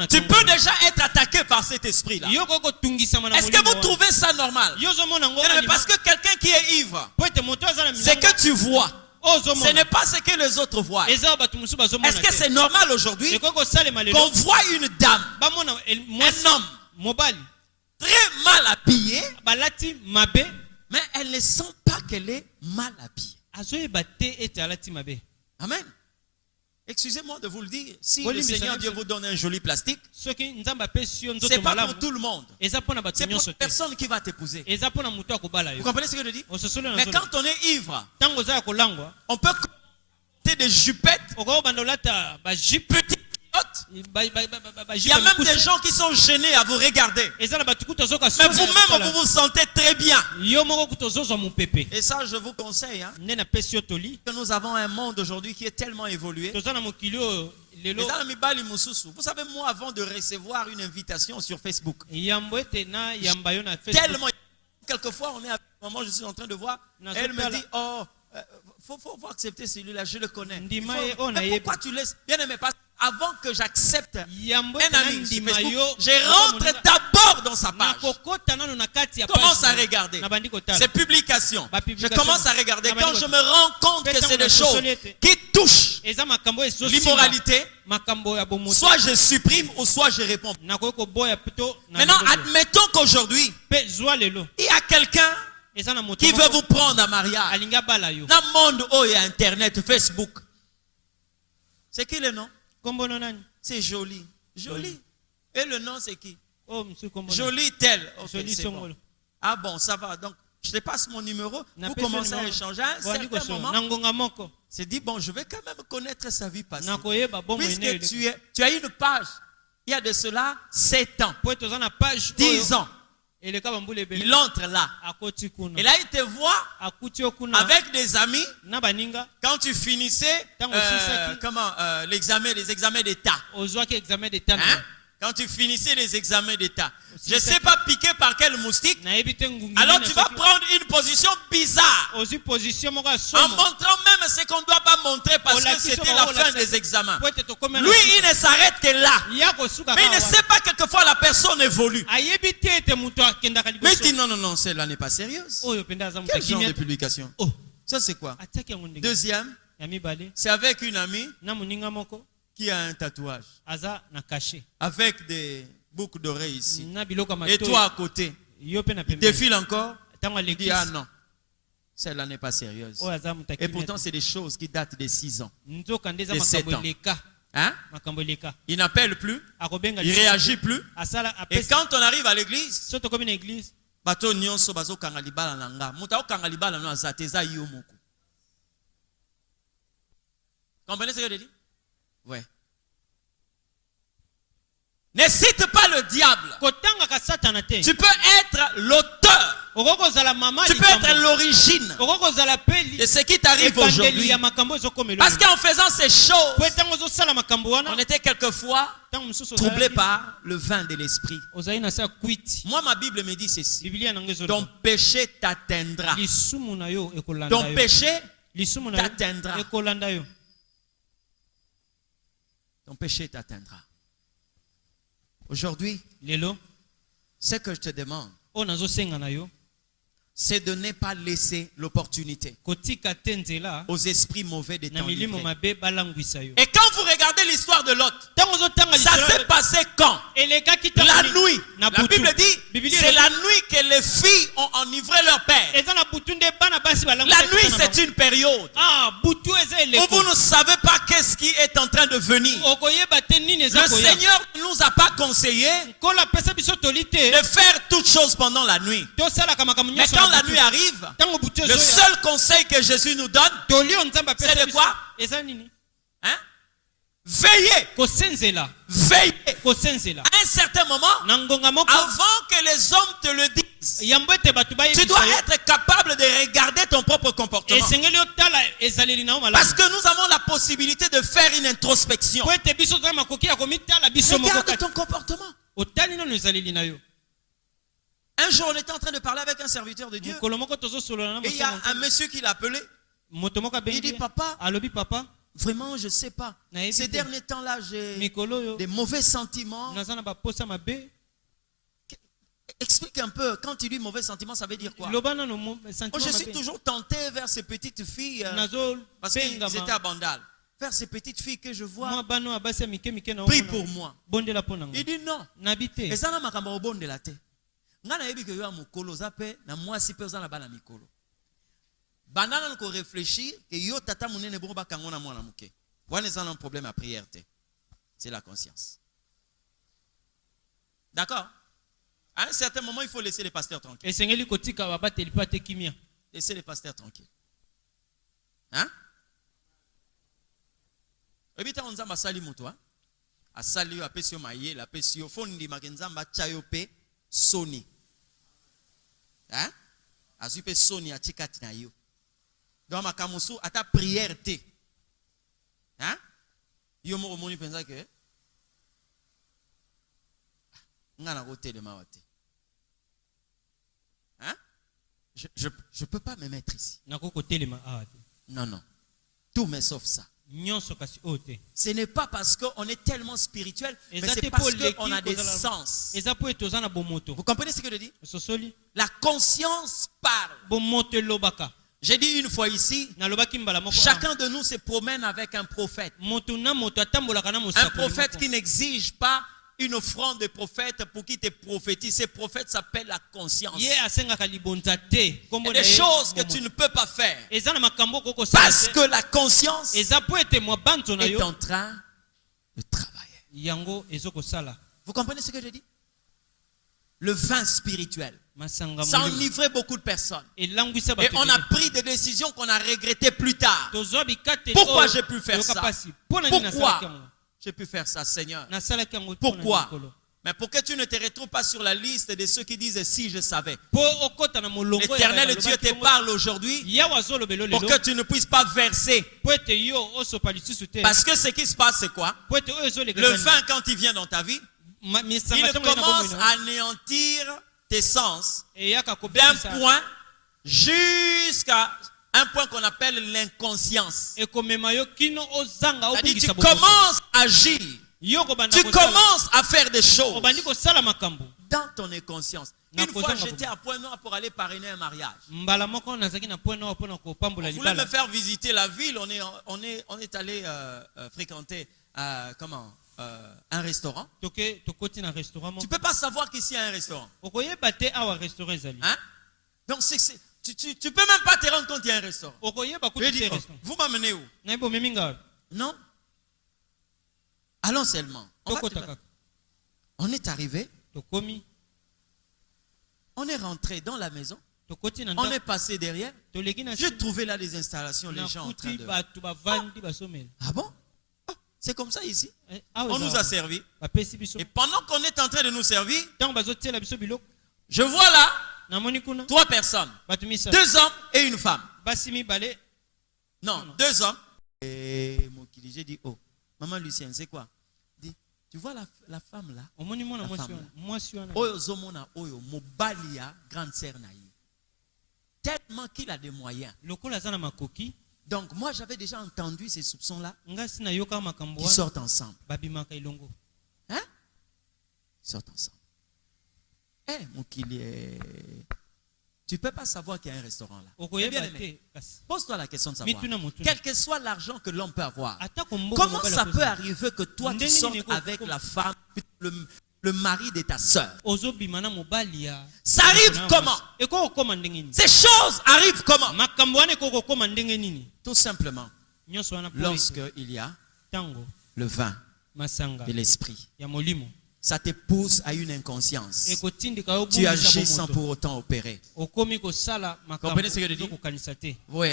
Tu peux déjà être attaqué par cet esprit-là. Est-ce que vous trouvez ça normal? Parce que quelqu'un qui est ivre, c'est que tu vois. Ce n'est pas ce que les autres voient. Est-ce que c'est normal aujourd'hui qu'on voit une dame, un homme très mal habillé, mais elle ne sent pas qu'elle est mal habillée? Amen. Excusez-moi de vous le dire, si le Seigneur Dieu vous donne un joli plastique, ce n'est pas pour tout le monde. C'est pour la personne qui va t'épouser. Vous comprenez ce que je dis? Mais quand on est ivre, on peut porter des jupettes petites. Il y a même des gens qui sont gênés à vous regarder. Mais vous-même, vous vous sentez très bien. Et ça, je vous conseille. Que nous avons un monde aujourd'hui qui est tellement évolué. Vous savez, moi, avant de recevoir une invitation sur Facebook, tellement, quelquefois, on est à un moment, je suis en train de voir, elle me dit, oh, faut accepter celui-là, je le connais. Mais pourquoi tu laisses? Bien aimé, parce avant que j'accepte un ami sur Facebook, je rentre d'abord dans sa page. Je commence à regarder ses publications. Je commence à regarder. Quand je me rends compte que c'est des choses qui touchent l'immoralité, soit je supprime ou soit je réponds. Maintenant, admettons qu'aujourd'hui, il y a quelqu'un qui veut vous prendre à mariage. Dans le monde où il y a Internet, Facebook. C'est qui le nom? C'est Joli. Joli. Et le nom c'est qui? Joli tel. Okay, bon. Ah bon, ça va. Donc, je te passe mon numéro. Vous commencez à échanger. À un certain moment, c'est dit, bon, je vais quand même connaître sa vie passée. Puisque tu as une page. Il y a de cela 7 ans. 10 ans. Il entre là. Et là, il te voit avec des amis. Quand tu finissais les examens d'État. Hein? Quand tu finissais les examens d'État. Je ne sais pas piqué par quel moustique. Alors tu vas prendre une position bizarre. En montrant même ce qu'on ne doit pas montrer parce que c'était la fin des examens. Lui, il ne s'arrête que là. Mais il ne sait pas quelquefois la personne évolue. Mais il dit non, celle-là n'est pas sérieuse. Quel genre de publication? Ça c'est quoi? Deuxième, c'est avec une amie qui a un tatouage. Avec des boucles d'oreilles ici. Et toi à côté. Il défile encore. Il dit ah non. Celle-là n'est pas sérieuse. Et pourtant c'est des choses qui datent de 6 ans. De 7 ans. Hein? Il n'appelle plus. Il réagit plus. Et quand on arrive à l'église, bato nyonso bazo kanga libala nanga. Muta kanga libala no azateza yo moko. Comprenez ce que je dis? Ouais. Ne cite pas le diable. Tu peux être l'auteur. Tu peux être l'origine de ce qui t'arrive aujourd'hui. Parce qu'en faisant ces choses, on était quelquefois troublé par le vin de l'esprit. Moi, ma Bible me dit ceci. Ton péché t'atteindra. Ton péché t'atteindra. Ton péché t'atteindra. Aujourd'hui, ce que je te demande, c'est de ne pas laisser l'opportunité aux esprits mauvais de t'enivrer. Et quand vous regardez l'histoire de Lot, ça s'est passé quand? La nuit. La Bible dit, c'est la nuit que les filles ont enivré leur père. La nuit, c'est une période où vous ne savez pas qu'est-ce qui est en train de venir. Le Seigneur ne nous a pas conseillé de faire toutes choses pendant la nuit. Mais quand la nuit arrive, le seul conseil que Jésus nous donne, c'est de quoi? Hein? Veillez. Veillez. À un certain moment, avant que les hommes te le disent, tu dois être capable de regarder ton propre comportement. Parce que nous avons la possibilité de faire une introspection. Regarde ton comportement. Un jour, on était en train de parler avec un serviteur de Dieu. Et il y a un monsieur qui l'a appelé. Il dit, papa, Vraiment, je ne sais pas. Ces derniers temps-là, j'ai des mauvais sentiments. Explique un peu, quand tu dis mauvais sentiments, ça veut dire quoi? Je suis toujours tenté vers ces petites filles, parce qu'ils étaient à Bandal, vers ces petites filles que je vois. Prie pour moi. Il dit non. Et ça n'a pas bon de la tête. Bandal ko réfléchir que yo tata munene bon ba kangona mwana muke. Wana ça un problème à prière. C'est la conscience. D'accord? À un certain moment, il faut laisser les pasteurs tranquilles. Laissez les pasteurs tranquilles. Hein? Ebita onzamba sali mutu ha? Asali yo apesi yo maye, la pesi yo fondi makenzamba chayo pe soni. Hein? Azu pe soni atikati na yo. Donc makamusu ata prière te. Hein? Yo mo moni penza que ngana ko telema wate. Hein? Je peux pas me mettre ici. Non, non. Tout mais sauf ça. Ce n'est pas parce qu'on est tellement spirituel, mais c'est parce qu'on a des sens. Vous comprenez ce que je dis? La conscience parle. J'ai dit une fois ici, chacun de nous se promène avec un prophète. Un prophète qui n'exige pas une offrande de prophète pour qui te prophétise. Ce prophète s'appelle la conscience. Il y a des choses que tu ne peux pas faire parce que la conscience est en train de travailler. Vous comprenez ce que je dis? Le vin spirituel, ça a enivré beaucoup de personnes. Et on a pris des décisions qu'on a regrettées plus tard. Pourquoi j'ai pu faire ça? Pourquoi j'ai pu faire ça, Seigneur? Pourquoi? Mais pour que tu ne te retrouves pas sur la liste de ceux qui disent si je savais. L'Éternel Dieu te parle aujourd'hui pour que tu ne puisses pas verser. Parce que ce qui se passe, c'est quoi? Le vin, quand il vient dans ta vie, il commence à anéantir tes sens d'un point jusqu'à un point qu'on appelle l'inconscience. C'est-à-dire tu commences à agir. Tu commences à faire des choses dans ton inconscience. Une fois, j'étais à Point Noir pour aller parrainer un mariage. On voulait me faire visiter la ville. On est allé fréquenter un restaurant. Tu ne peux pas savoir qu'ici il y a un restaurant. Hein? Donc, tu ne peux même pas te rendre compte qu'il y a un restaurant. Je dis, vous m'amenez où? Non. Allons seulement. On est arrivé. On est rentré dans la maison. On est passé derrière. J'ai trouvé là des installations, les gens en train de... Ah bon? C'est comme ça ici. On nous a servi. Et pendant qu'on est en train de nous servir, je vois là 3 personnes. 2 hommes et une femme. Non, 2 hommes. Et j'ai dit, oh, maman Lucienne, c'est quoi? Dit, tu vois la femme là? Grande sœur naïe. Tellement qu'il a des moyens. Donc moi j'avais déjà entendu ces soupçons-là qui sortent ensemble. Hein? Ils sortent ensemble. Eh, mon kili, tu ne peux pas savoir qu'il y a un restaurant là. Pose-toi la question de savoir. Quel que soit l'argent que l'homme peut avoir, comment ça peut arriver que toi tu sortes avec la femme, le mari de ta sœur? Ça arrive comment? Ces choses arrivent comment? Tout simplement, lorsqu'il y a le vin de l'esprit, ça te pousse à une inconscience. Tu agis sans pour autant opérer. Comprenez ce que je dis? Oui.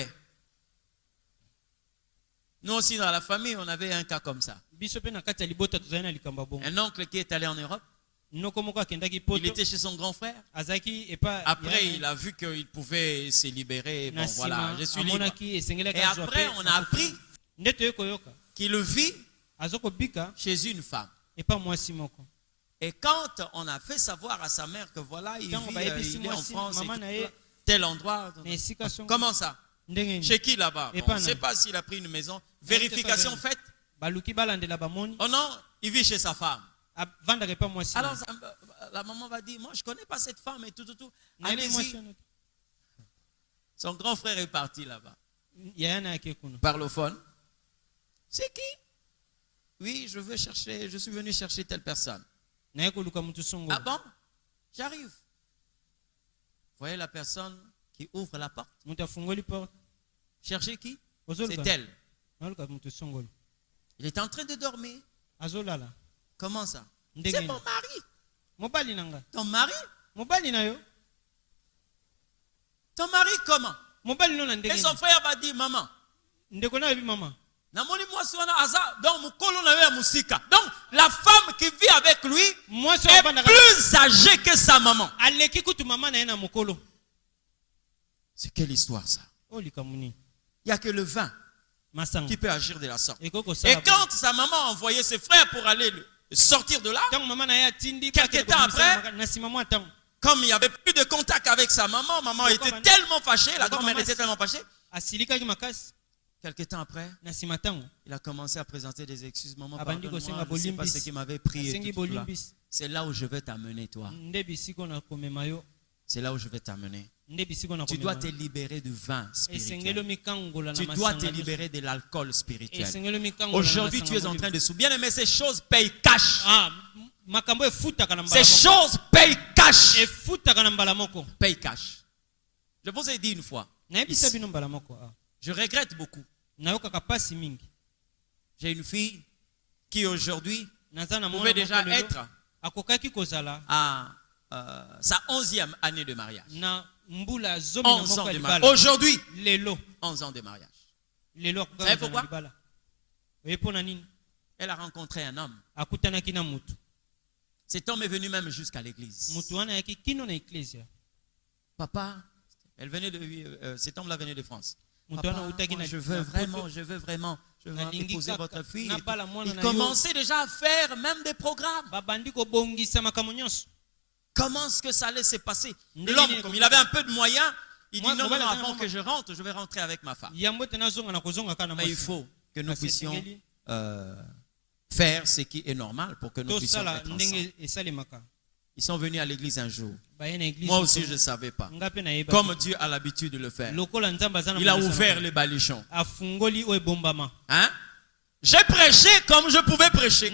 Nous aussi dans la famille, on avait un cas comme ça. Un oncle qui est allé en Europe. Il était chez son grand frère. Après, il a vu qu'il pouvait se libérer. Bon, voilà, je suis libre. Et après, on a appris qu'il vit chez une femme. Et quand on a fait savoir à sa mère que voilà, il est en France, tel endroit. Comment ça? Chez qui là-bas? On ne sait pas s'il a pris une maison. Vérification faite. Oh non, il vit chez sa femme. Alors la maman va dire, moi je ne connais pas cette femme et tout. Allez-y. Son grand frère est parti là-bas. Parlophone. C'est qui? Oui, je suis venu chercher telle personne. Ah bon? J'arrive. Vous voyez la personne qui ouvre la porte? Cherchez qui? C'est elle. Il est en train de dormir. Comment ça? C'est mon mari. Ton mari? Ton mari comment? Et son frère va dire, maman. Donc la femme qui vit avec lui est plus âgée que sa maman. C'est quelle histoire ça? Il n'y a que le vin qui peut agir de la sorte. Et quand sa maman a envoyé ses frères pour aller sortir de là, quelques temps après, comme il n'y avait plus de contact avec sa maman, maman était tellement fâchée, la grand-mère était tellement fâchée. Quelques temps après, il a commencé à présenter des excuses. Maman, pardonne-moi, je ne sais pas ce qui m'avait pris. C'est là où je vais t'amener, toi. C'est là où je vais t'amener. Tu dois te libérer du vin spirituel. Tu dois te libérer de l'alcool spirituel. Aujourd'hui, tu es en train de souffrir. Bien aimé, ces choses payent cash. Ces choses payent cash. Payent cash. Je vous ai dit une fois. Ici, je regrette beaucoup. J'ai une fille qui aujourd'hui pouvait déjà être à sa 11e année de mariage. 11 ans de mariage. Aujourd'hui, 11 ans de mariage. Vous savez pourquoi? Elle a rencontré un homme. Cet homme est venu même jusqu'à l'église. Papa, cet homme-là venait de France. Papa, moi, je veux vraiment épouser votre fille. Il commençait déjà à faire même des programmes. Comment est-ce que ça allait se passer? L'homme, comme il avait un peu de moyens, il dit non, avant que je rentre, je vais rentrer avec ma femme. Mais il faut que nous puissions faire ce qui est normal pour que nous puissions être ensemble. Ils sont venus à l'église un jour. Moi aussi, je ne savais pas. Comme Dieu a l'habitude de le faire. Il a ouvert les balichons. Hein? J'ai prêché comme je pouvais prêcher.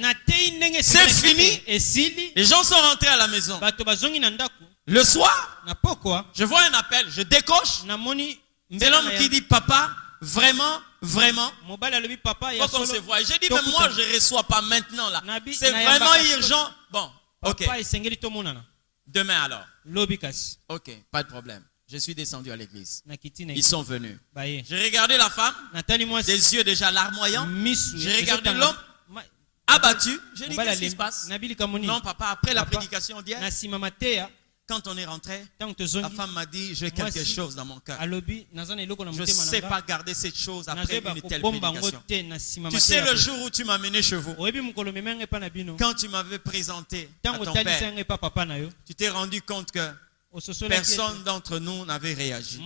C'est fini. Les gens sont rentrés à la maison. Le soir, je vois un appel. Je décoche. C'est l'homme qui dit, papa, vraiment, faut qu'on se voie. J'ai dit, mais moi, je ne reçois pas maintenant là. C'est vraiment urgent. Bon. Ok. Demain alors. Ok, pas de problème. Je suis descendu à l'église. Ils sont venus. J'ai regardé la femme, des yeux déjà larmoyants. J'ai regardé l'homme abattu. J'ai dit, qu'est-ce qui se passe? Non, papa, après la prédication d'hier, quand on est rentré, la femme m'a dit, j'ai quelque chose dans mon cœur. Je ne sais pas garder cette chose après une telle prédication. Tu sais le jour où tu m'as mené chez vous, quand tu m'avais présenté à ton père, tu t'es rendu compte que personne d'entre nous n'avait réagi.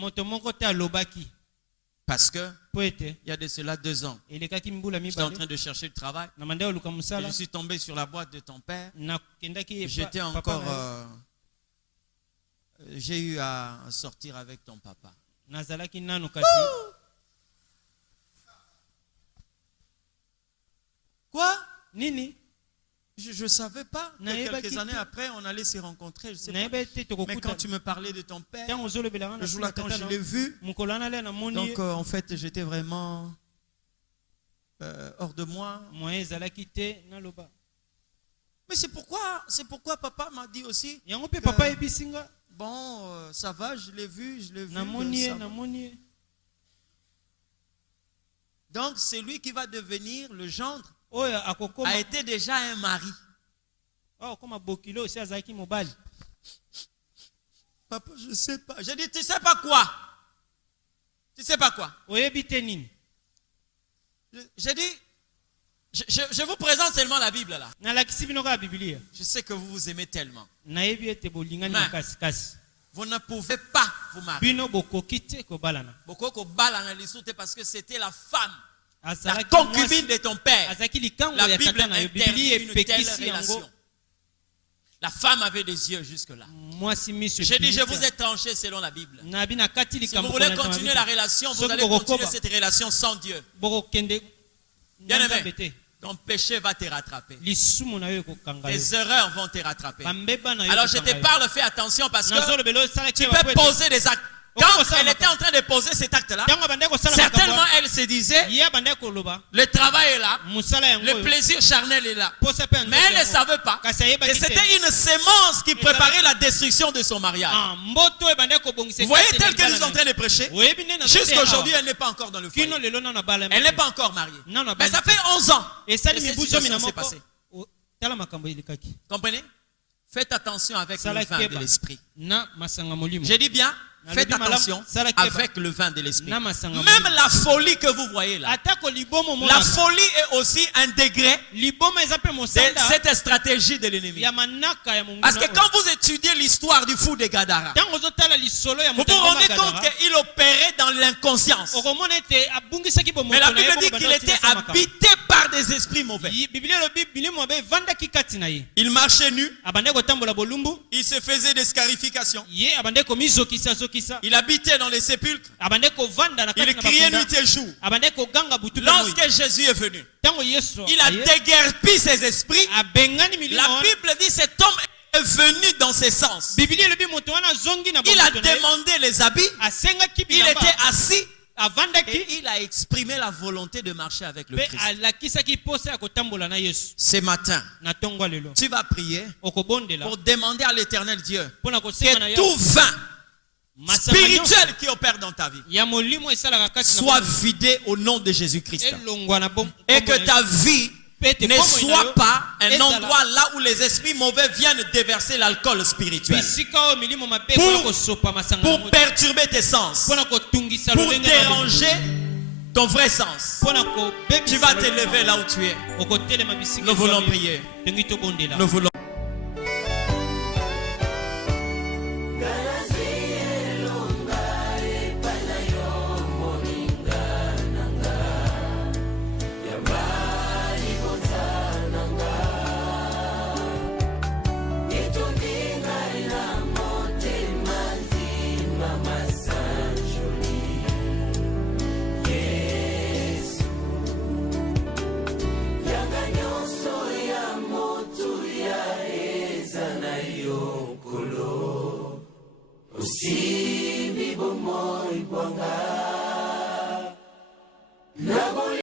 Parce que il y a de cela 2 ans, j'étais en train de chercher du travail. Je suis tombé sur la boîte de ton père. J'étais encore... j'ai eu à sortir avec ton papa. Quoi? Je ne savais pas que quelques années après, on allait se rencontrer. Je sais pas. Mais quand tu me parlais de ton père, le jour-là, quand je l'ai vu, donc en fait, j'étais vraiment hors de moi. Mais c'est pourquoi papa m'a dit aussi que, bon, ça va, je l'ai vu. Donc, c'est lui qui va devenir le gendre. A été déjà un mari. Papa, je ne sais pas. J'ai dit, tu ne sais pas quoi? Tu ne sais pas quoi? J'ai dit, je vous présente seulement la Bible là. Je sais que vous vous aimez tellement. Mais Vous ne pouvez pas vous marier. Parce que c'était la femme, la concubine de ton père. La Bible interdit une telle relation. La femme avait des yeux jusque-là. J'ai dit, je vous ai tranché selon la Bible. Si vous voulez continuer la relation, vous allez continuer cette relation sans Dieu. Bien aimé, ton péché va te rattraper. Tes erreurs vont te rattraper. Alors je te parle, fais attention parce que tu peux poser des actes. Quand elle était en train de poser cet acte-là, certainement elle se disait, le travail est là, le plaisir charnel est là. Mais elle ne savait pas que c'était une sémence qui préparait la destruction de son mariage. Vous voyez, tel que nous sommes en train de prêcher, jusqu'à aujourd'hui, elle n'est pas encore dans le foyer. Elle n'est pas encore mariée. Mais ça fait 11 ans. Et cette situation s'est passée. Comprenez? Faites attention avec le vin de l'esprit. J'ai dit bien, faites attention avec le vin de l'esprit. Même la folie que vous voyez là, la folie est aussi un degré de cette stratégie de l'ennemi. Parce que quand vous étudiez l'histoire du fou de Gadara, vous vous rendez compte qu'il opérait dans l'inconscience. Mais la Bible dit qu'il était habité par des esprits mauvais. Il marchait nu. Il se faisait des scarifications. Il habitait dans les sépulcres. Il criait nuit et jour. Lorsque Jésus est venu, il a déguerpi ses esprits. La Bible dit cet homme est venu dans ses sens. Il a demandé les habits. Il était assis. Et il a exprimé la volonté de marcher avec le Christ. Ce matin, tu vas prier pour demander à l'Éternel Dieu que tout vin spirituel qui opère dans ta vie soit vidé au nom de Jésus-Christ. Et que ta vie ne soit pas un endroit là où les esprits mauvais viennent déverser l'alcool spirituel pour perturber tes sens, pour déranger ton vrai sens. Tu vas te lever là où tu es. Nous voulons prier. Nous voulons Usibi bomoy bonga